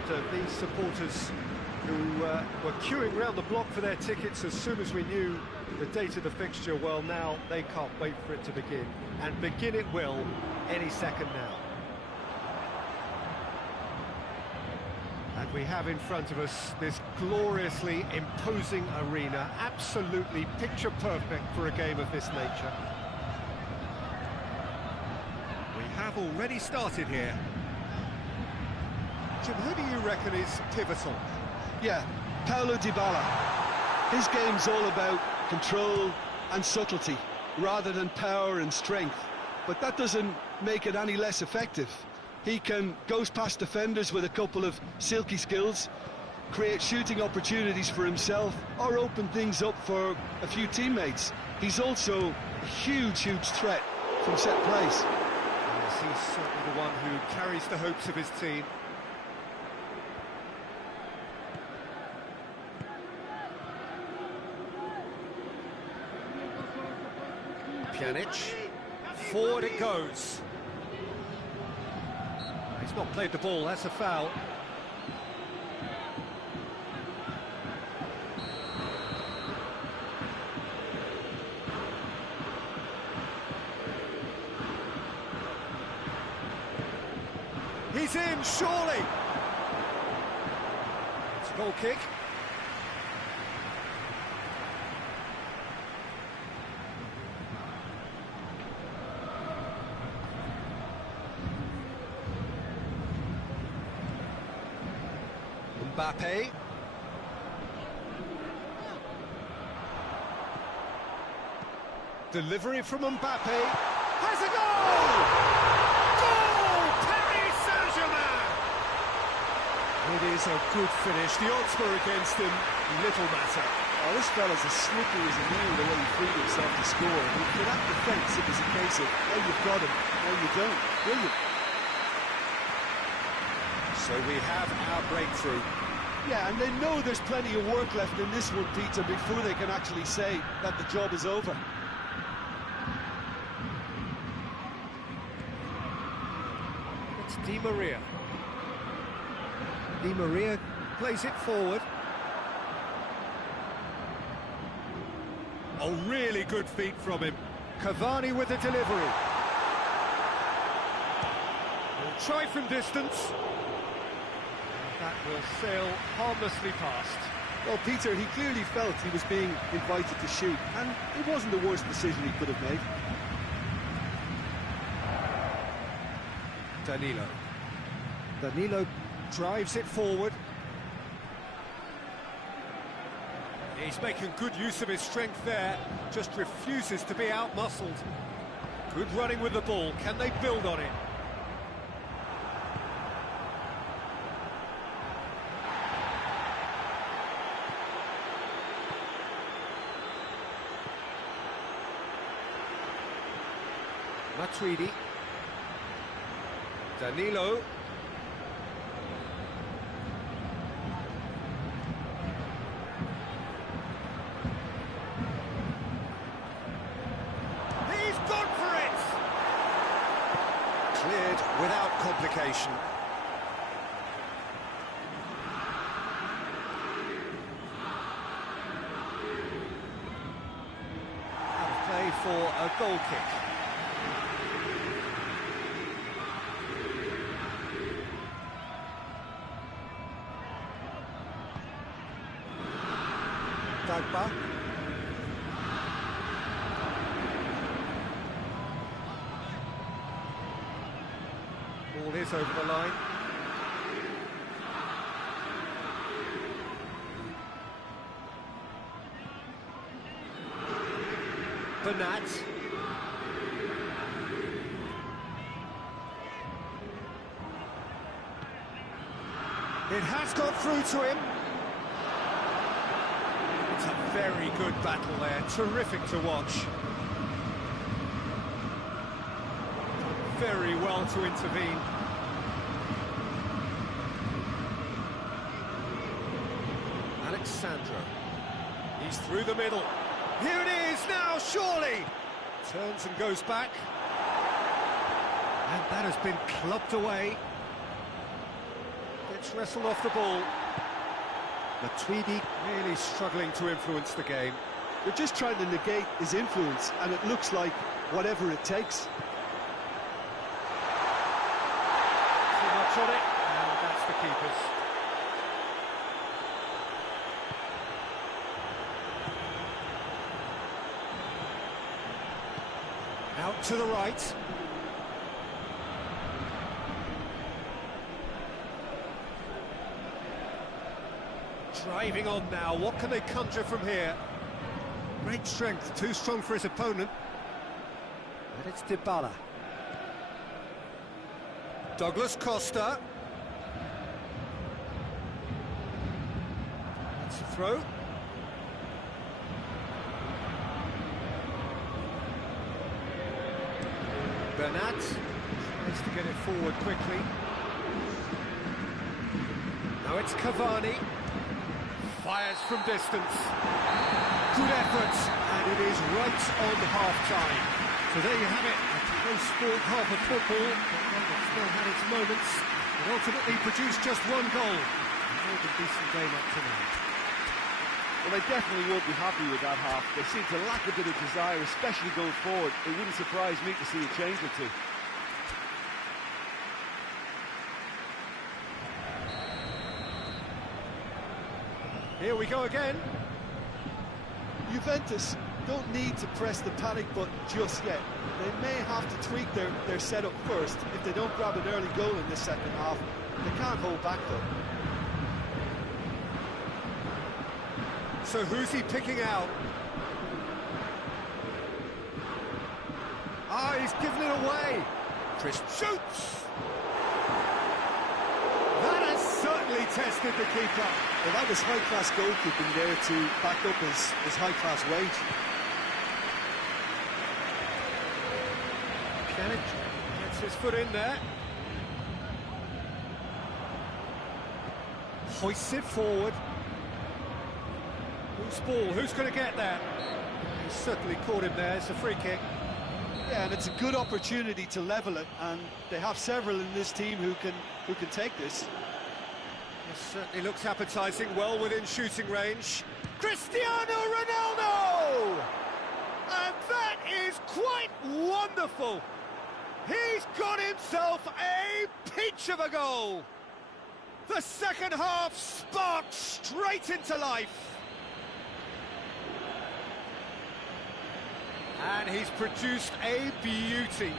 And these supporters who were queuing round the block for their tickets as soon as we knew the date of the fixture, well, now they can't wait for it to begin. And begin it will any second now. And we have in front of us this gloriously imposing arena, absolutely picture perfect for a game of this nature. We have already started here. Jim, who do you reckon is pivotal? Yeah, Paulo Dybala. His game's all about control and subtlety, rather than power and strength. But that doesn't make it any less effective. He can goes past defenders with a couple of silky skills, create shooting opportunities for himself, or open things up for a few teammates. He's also a huge, huge threat from set plays. Yes, he's certainly the one who carries the hopes of his team. Pjanic, forward it goes. He's not played the ball, that's a foul. He's in, surely! It's a goal kick. Mbappe. Delivery from Mbappe. Has a goal! Goal! Paris Saint-Germain! It is a good finish. The odds were against him. Little matter. Oh, this fella's as slippery as a nail the way he freed himself to score. For that defence, it was a case of, oh, you've got him, no, you don't. Brilliant. So we have our breakthrough. Yeah, and they know there's plenty of work left in this one, Peter, before they can actually say that the job is over. It's Di Maria. Di Maria plays it forward. Oh, really good feet from him. Cavani with the delivery. He'll try from distance. That will sail harmlessly past. Well, Peter, he clearly felt he was being invited to shoot, and it wasn't the worst decision he could have made. Danilo. Danilo drives it forward. He's making good use of his strength there, just refuses to be out-muscled. Good running with the ball, can they build on it? Matuidi. Danilo. He's gone for it! Cleared without complication. Out of play for a goal kick. Dagba. Ball is over the line. Bernat. It has got through to him. It's a very good battle there, terrific to watch. Very well to intervene. Alexandro. He's through the middle. Here it is now, surely! Turns and goes back. And that has been clubbed away. Gets wrestled off the ball. Matuidi really struggling to influence the game. They're just trying to negate his influence, and it looks like whatever it takes. Too much on it, and that's the keeper's. Out to the right. Driving on now, what can they conjure from here? Great strength, too strong for his opponent. And it's Dybala. Douglas Costa. That's a throw. Bernat tries to get it forward quickly. Now it's Cavani. Fires from distance. Good effort, and it is right on half-time. So there you have it, a close-fought half of football, but one that still had its moments, and ultimately produced just one goal. A more than decent game up to now. Well, they definitely won't be happy with that half. They seem to lack a bit of desire, especially going forward. It wouldn't surprise me to see a change or two. Here we go again. Juventus don't need to press the panic button just yet. They may have to tweak their setup first. If they don't grab an early goal in the second half, they can't hold back though. So who's he picking out? Ah, he's given it away. Chris shoots. That has certainly tested the keeper. Well, that was high-class goalkeeping there to back up his high-class wage. Pjanic gets his foot in there. Hoists it forward. Who's ball? Who's going to get there? He's certainly caught him there. It's a free kick. Yeah, and it's a good opportunity to level it, and they have several in this team who can take this. It certainly looks appetising, well within shooting range. Cristiano Ronaldo! And that is quite wonderful. He's got himself a peach of a goal. The second half sparked straight into life. And he's produced a beauty.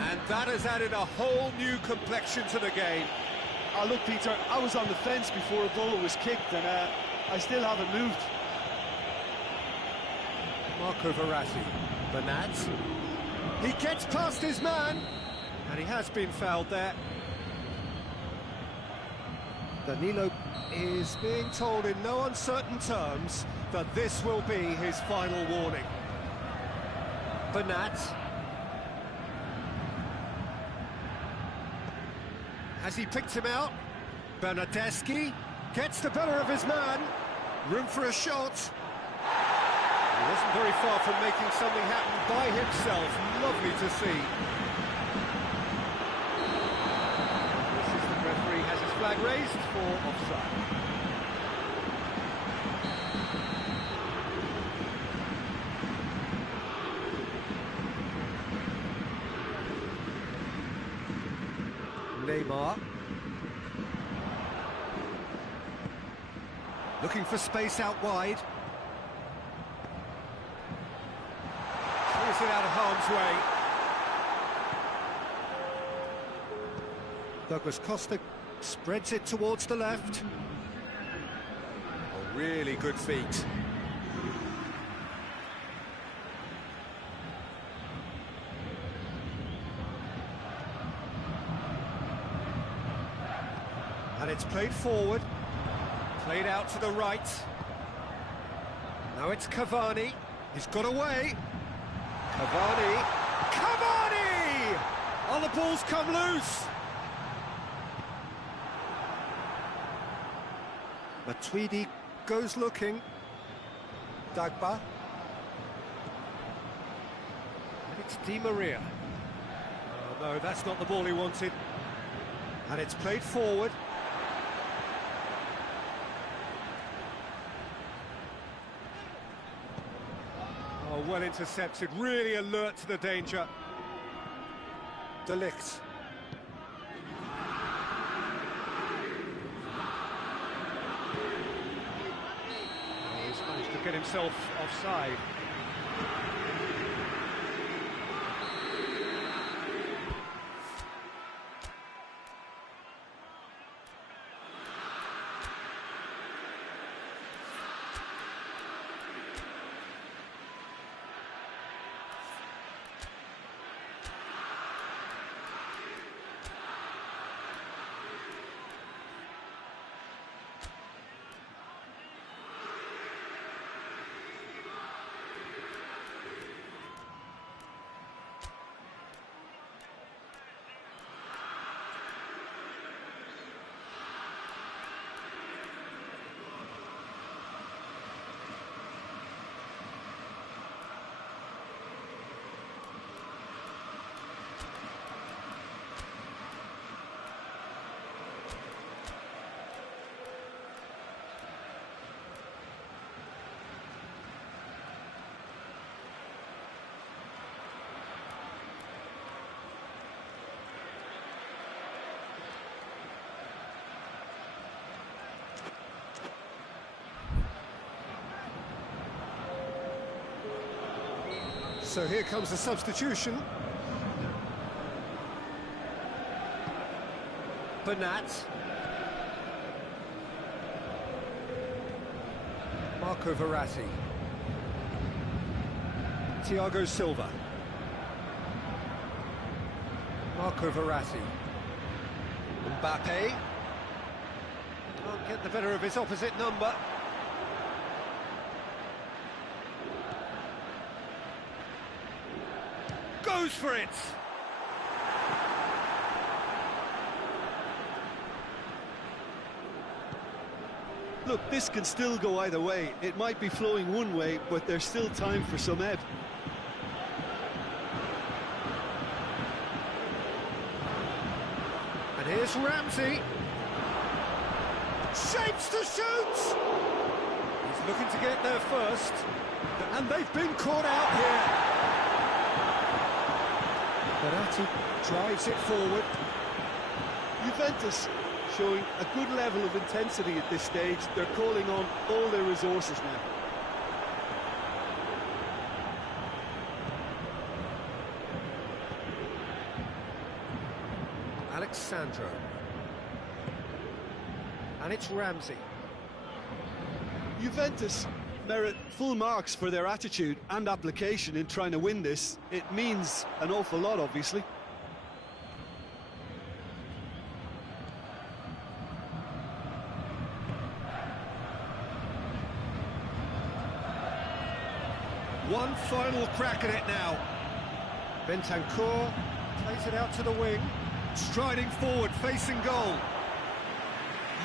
And that has added a whole new complexion to the game. Oh, look, Peter, I was on the fence before a ball was kicked, and I still haven't moved. Marco Verratti. Bernat. He gets past his man, and he has been fouled there. Danilo is being told in no uncertain terms that this will be his final warning. Bernat. Has he picked him out? Bernardeschi gets the better of his man. Room for a shot. He wasn't very far from making something happen by himself. Lovely to see. This is the referee has his flag raised for offside. Neymar. Looking for space out wide. Clears it out of harm's way. Douglas Costa spreads it towards the left. Oh, really good feet. And it's played forward. Played out to the right. Now it's Cavani. He's got away. Cavani. Cavani! Oh, the ball's come loose. Matuidi goes looking. Dagba. And it's Di Maria. Oh, no, that's not the ball he wanted. And it's played forward. Oh, well intercepted, really alert to the danger. De Ligt. Oh, he's managed to get himself offside. So here comes the substitution. Bernat. Marco Verratti. Thiago Silva. Marco Verratti. Mbappe. Can't get the better of his opposite number. Goes for it! Look, this can still go either way. It might be flowing one way, but there's still time for some ebb. And here's Ramsey. Shapes to shoot! He's looking to get there first. And they've been caught out here. Verratti drives it forward. Juventus showing a good level of intensity at this stage. They're calling on all their resources now. Alex Sandro. And it's Ramsey. Juventus merit full marks for their attitude and application in trying to win this. It means an awful lot, obviously. One final crack at it now. Bentancur plays it out to the wing, striding forward, facing goal.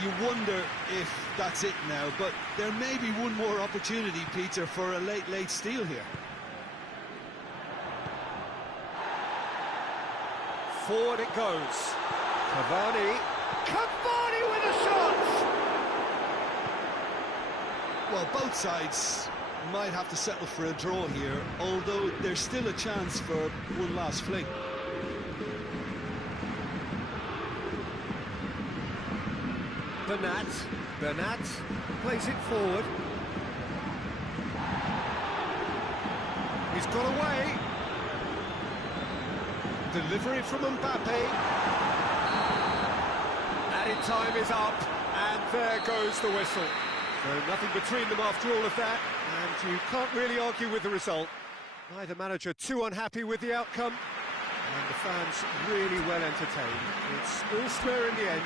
You wonder if that's it now, but there may be one more opportunity, Peter, for a late steal here. Forward it goes. Cavani. Cavani with a shot! Well, both sides might have to settle for a draw here, although there's still a chance for one last fling. Bernat plays it forward. He's got away. Delivery from Mbappe. Added time is up, and there goes the whistle. So nothing between them after all of that, and you can't really argue with the result. Neither manager too unhappy with the outcome, and the fans really well entertained. It's all square in the end.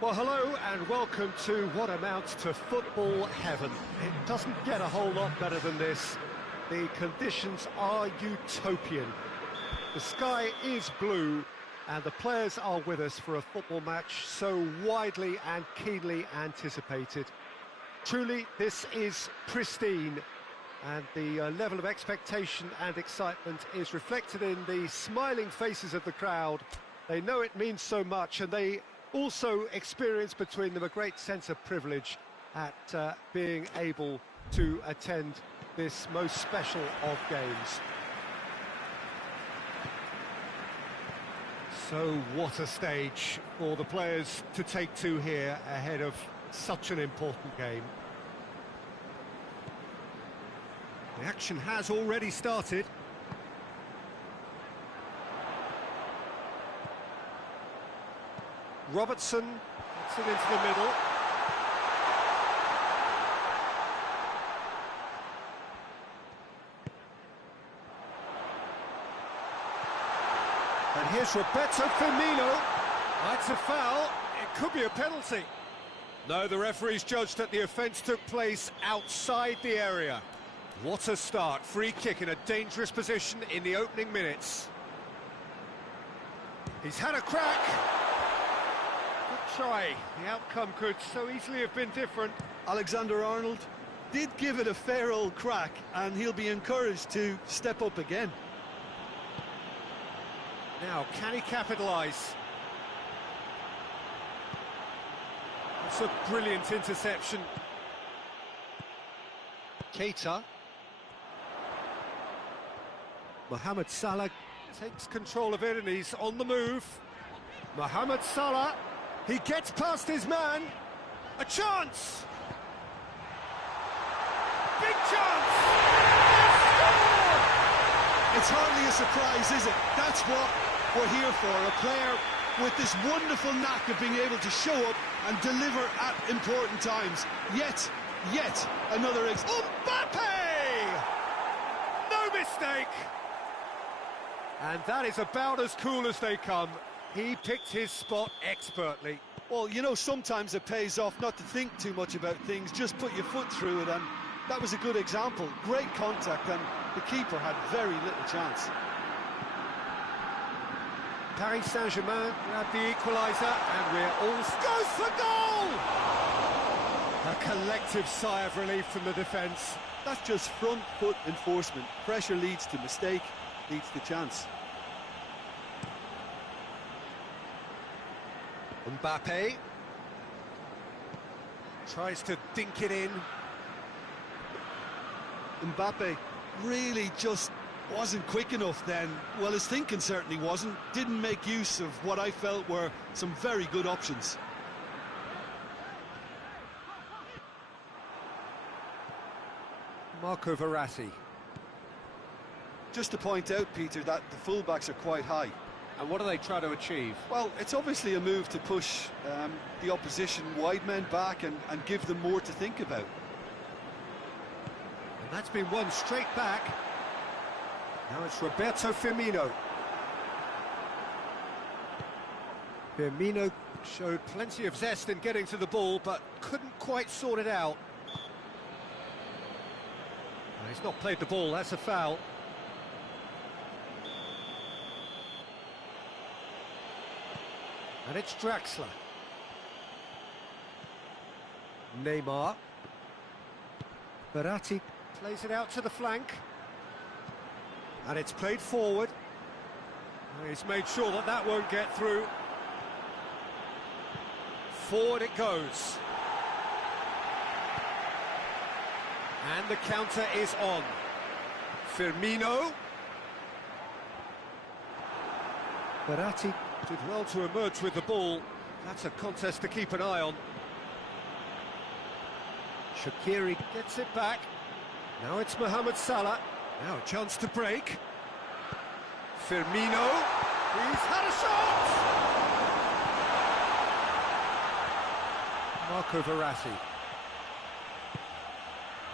Well, hello and welcome to what amounts to football heaven. It doesn't get a whole lot better than this. The conditions are utopian. The sky is blue and the players are with us for a football match so widely and keenly anticipated. Truly, this is pristine, and the level of expectation and excitement is reflected in the smiling faces of the crowd. They know it means so much, and they also experience between them a great sense of privilege at being able to attend this most special of games. So what a stage for the players to take to here ahead of such an important game. The action has already started. Robertson gets it into the middle. And here's Roberto Firmino. That's a foul. It could be a penalty. No, the referee's judged that the offence took place outside the area. What a start. Free kick in a dangerous position in the opening minutes. He's had a crack. Good try. The outcome could so easily have been different. Alexander-Arnold did give it a fair old crack, and he'll be encouraged to step up again. Now, can he capitalise? It's a brilliant interception. Keita. Mohamed Salah takes control of it and he's on the move. Mohamed Salah, he gets past his man. A chance! Big chance! It's hardly a surprise, is it? That's what we're here for, a player with this wonderful knack of being able to show up and deliver at important times. Yet another Mbappe! No mistake! And that is about as cool as they come. He picked his spot expertly. Well, you know, sometimes it pays off not to think too much about things, just put your foot through it, and that was a good example. Great contact, and the keeper had very little chance. Paris Saint-Germain grab the equaliser, and we're all... Goes for goal! A collective sigh of relief from the defence. That's just front foot enforcement. Pressure leads to mistake, leads to chance. Mbappe tries to dink it in. Mbappe really just wasn't quick enough then. Well, his thinking certainly wasn't. Didn't make use of what I felt were some very good options. Marco Verratti. Just to point out, Peter, that the fullbacks are quite high. And what do they try to achieve? Well, it's obviously a move to push the opposition wide men back and give them more to think about. And that's been won straight back. Now it's Roberto Firmino. Firmino showed plenty of zest in getting to the ball, but couldn't quite sort it out. Well, he's not played the ball, that's a foul. And it's Draxler. Neymar. Verratti plays it out to the flank. And it's played forward. He's made sure that that won't get through. Forward it goes. And the counter is on. Firmino. Verratti did well to emerge with the ball. That's a contest to keep an eye on. Shaqiri gets it back. Now it's Mohamed Salah. Now a chance to break. Firmino. He's had a shot! Marco Verratti.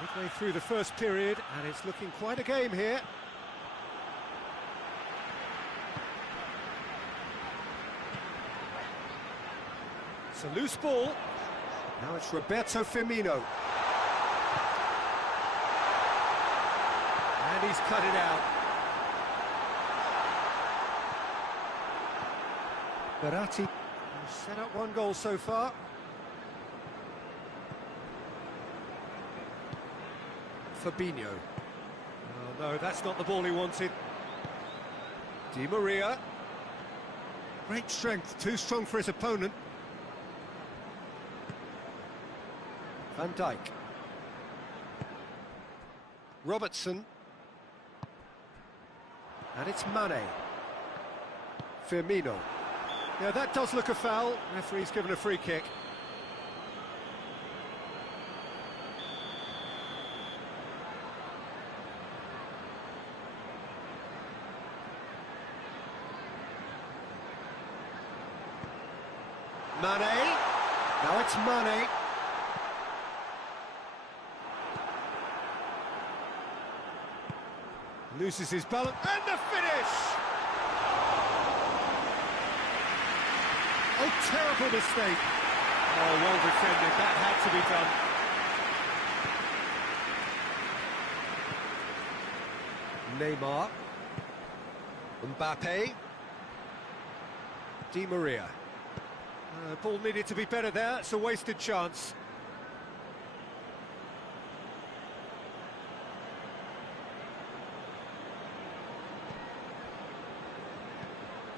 Midway through the first period, and it's looking quite a game here. It's a loose ball. Now it's Roberto Firmino. And he's cut it out. Verratti set up one goal so far. Fabinho. Oh no, that's not the ball he wanted. Di Maria. Great strength, too strong for his opponent. Van Dijk. Robertson. And it's Mane. Firmino. Yeah, that does look a foul. Referee's given a free kick. Mane. Now it's Mane. Loses his balance. And the finish! Oh, terrible mistake. Oh, well defended. That had to be done. Neymar. Mbappe. Di Maria. Ball needed to be better there. It's a wasted chance.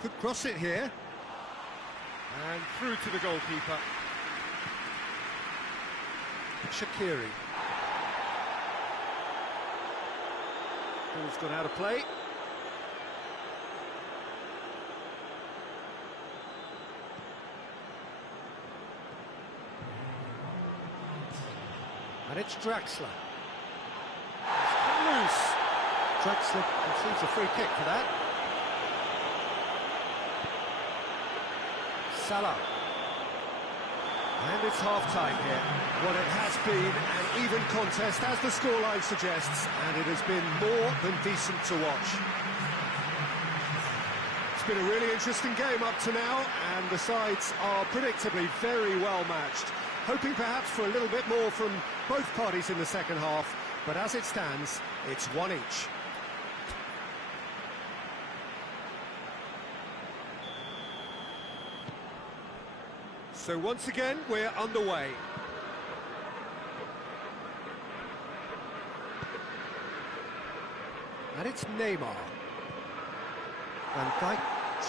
Could cross it here. And through to the goalkeeper. Shaqiri. Ball's gone out of play. And it's Draxler. It's loose. Draxler receives a free kick for that. Salah. And it's half-time here. What it has been an even contest, as the scoreline suggests, and it has been more than decent to watch. It's been a really interesting game up to now, and the sides are predictably very well matched. Hoping perhaps for a little bit more from both parties in the second half, but as it stands, it's one each. So once again, we're underway. And it's Neymar. Van Dijk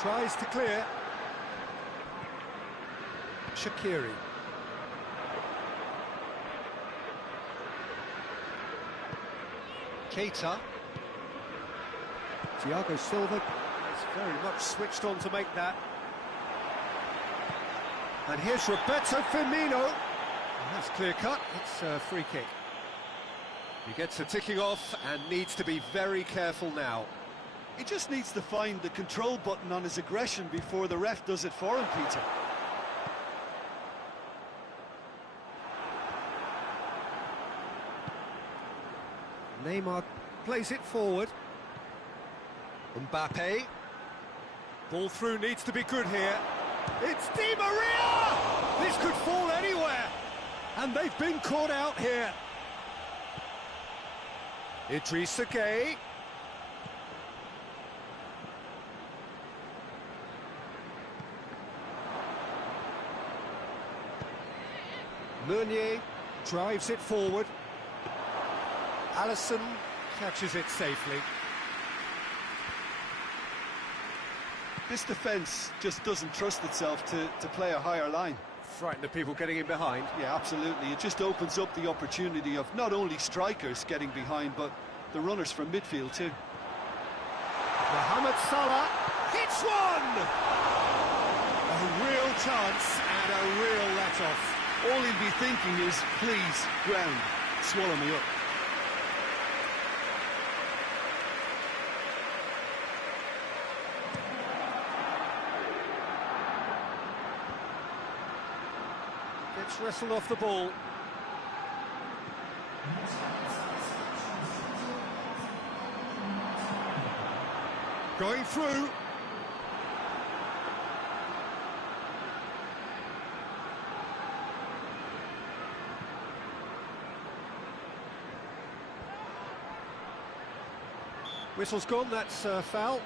tries to clear. Shaqiri. Keita. Thiago Silva is very much switched on to make that. And here's Roberto Firmino. And that's clear cut. It's a free kick. He gets a ticking off and needs to be very careful now. He just needs to find the control button on his aggression before the ref does it for him, Peter. Neymar plays it forward. Mbappe. Ball through needs to be good here. It's Di Maria! This could fall anywhere. And they've been caught out here. Idrissa Gueye. Meunier drives it forward. Alisson catches it safely. This defence just doesn't trust itself to play a higher line. Frighten the people getting in behind. Yeah, absolutely. It just opens up the opportunity of not only strikers getting behind, but the runners from midfield too. Mohamed Salah hits one! A real chance and a real let-off. All he'll be thinking is, please, ground, swallow me up. Gets wrestled off the ball. Going through. Whistle's gone, that's foul.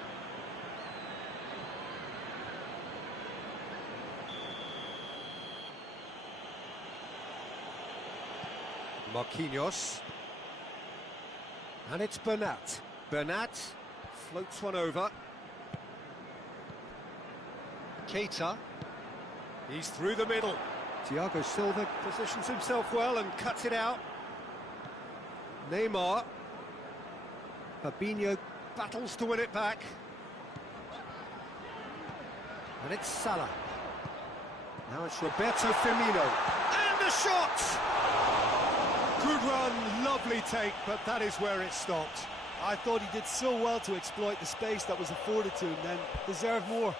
Marquinhos. And it's Bernat. Bernat floats one over. Keita. He's through the middle. Thiago Silva positions himself well and cuts it out. Neymar. Fabinho battles to win it back. And it's Salah. Now it's Roberto Firmino. And the shot! Good run, lovely take, but that is where it stopped. I thought he did so well to exploit the space that was afforded to him, then deserved more.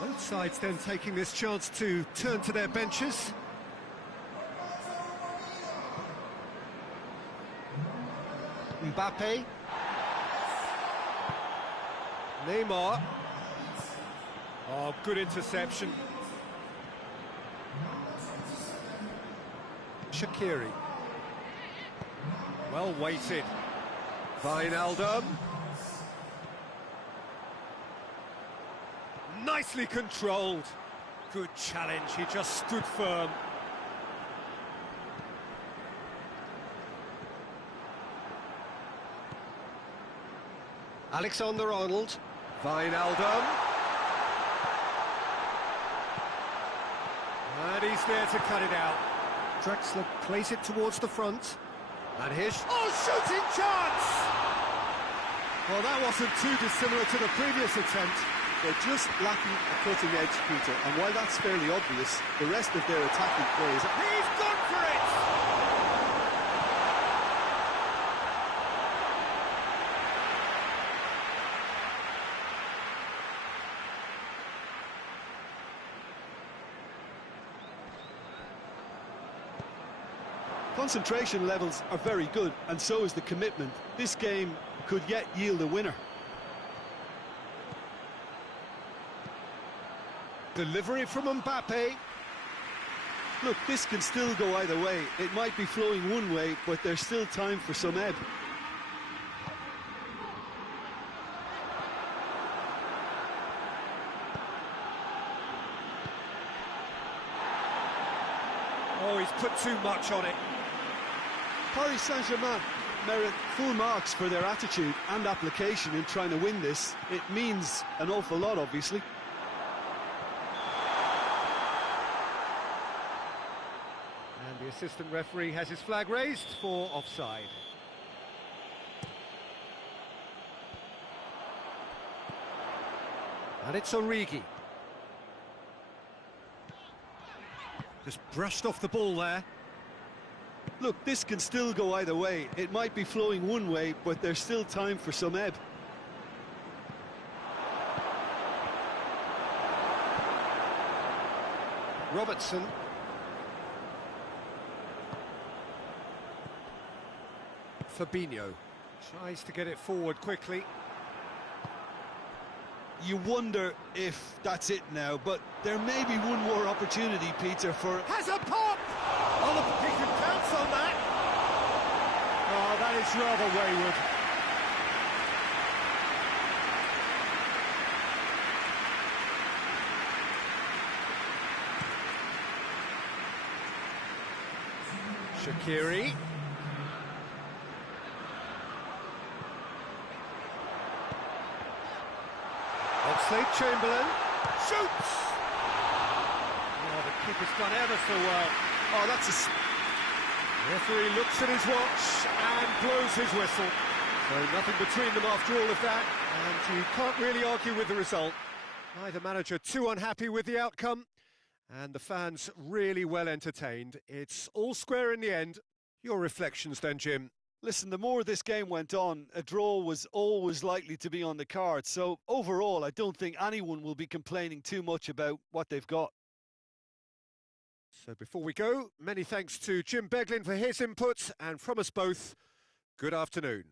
Both sides then taking this chance to turn to their benches. Mbappe. Neymar. Oh, good interception. Shaqiri. Well weighted. Wijnaldum. Nicely controlled. Good challenge, he just stood firm. Alexander-Arnold. Wijnaldum. And he's there to cut it out. Drexler plays it towards the front. And here's... Oh, shooting chance! Well, that wasn't too dissimilar to the previous attempt. They're just lacking a cutting edge, Peter, and while that's fairly obvious, the rest of their attacking plays... He's gone for it! Concentration levels are very good, and so is the commitment. This game could yet yield a winner. Delivery from Mbappe. Look, this can still go either way. It might be flowing one way, but there's still time for some ebb. Oh, he's put too much on it. Paris Saint-Germain merit full marks for their attitude and application in trying to win this. It means an awful lot, obviously. And the assistant referee has his flag raised for offside. And it's Origi. Just brushed off the ball there. Look, this can still go either way. It might be flowing one way, but there's still time for some ebb. Robertson. Fabinho tries to get it forward quickly. You wonder if that's it now, but there may be one more opportunity, Peter, for... Has a pop! Oh, he can pounce on that! Oh, that is rather wayward. Shaqiri. Oxlade-Chamberlain shoots! Oh, the keeper's done ever so well. Oh, that's a... Referee looks at his watch and blows his whistle. So nothing between them after all of that, and you can't really argue with the result. Neither manager too unhappy with the outcome, and the fans really well entertained. It's all square in the end. Your reflections then, Jim? Listen, the more this game went on, a draw was always likely to be on the cards. So overall, I don't think anyone will be complaining too much about what they've got. So before we go, many thanks to Jim Beglin for his input, and from us both, good afternoon.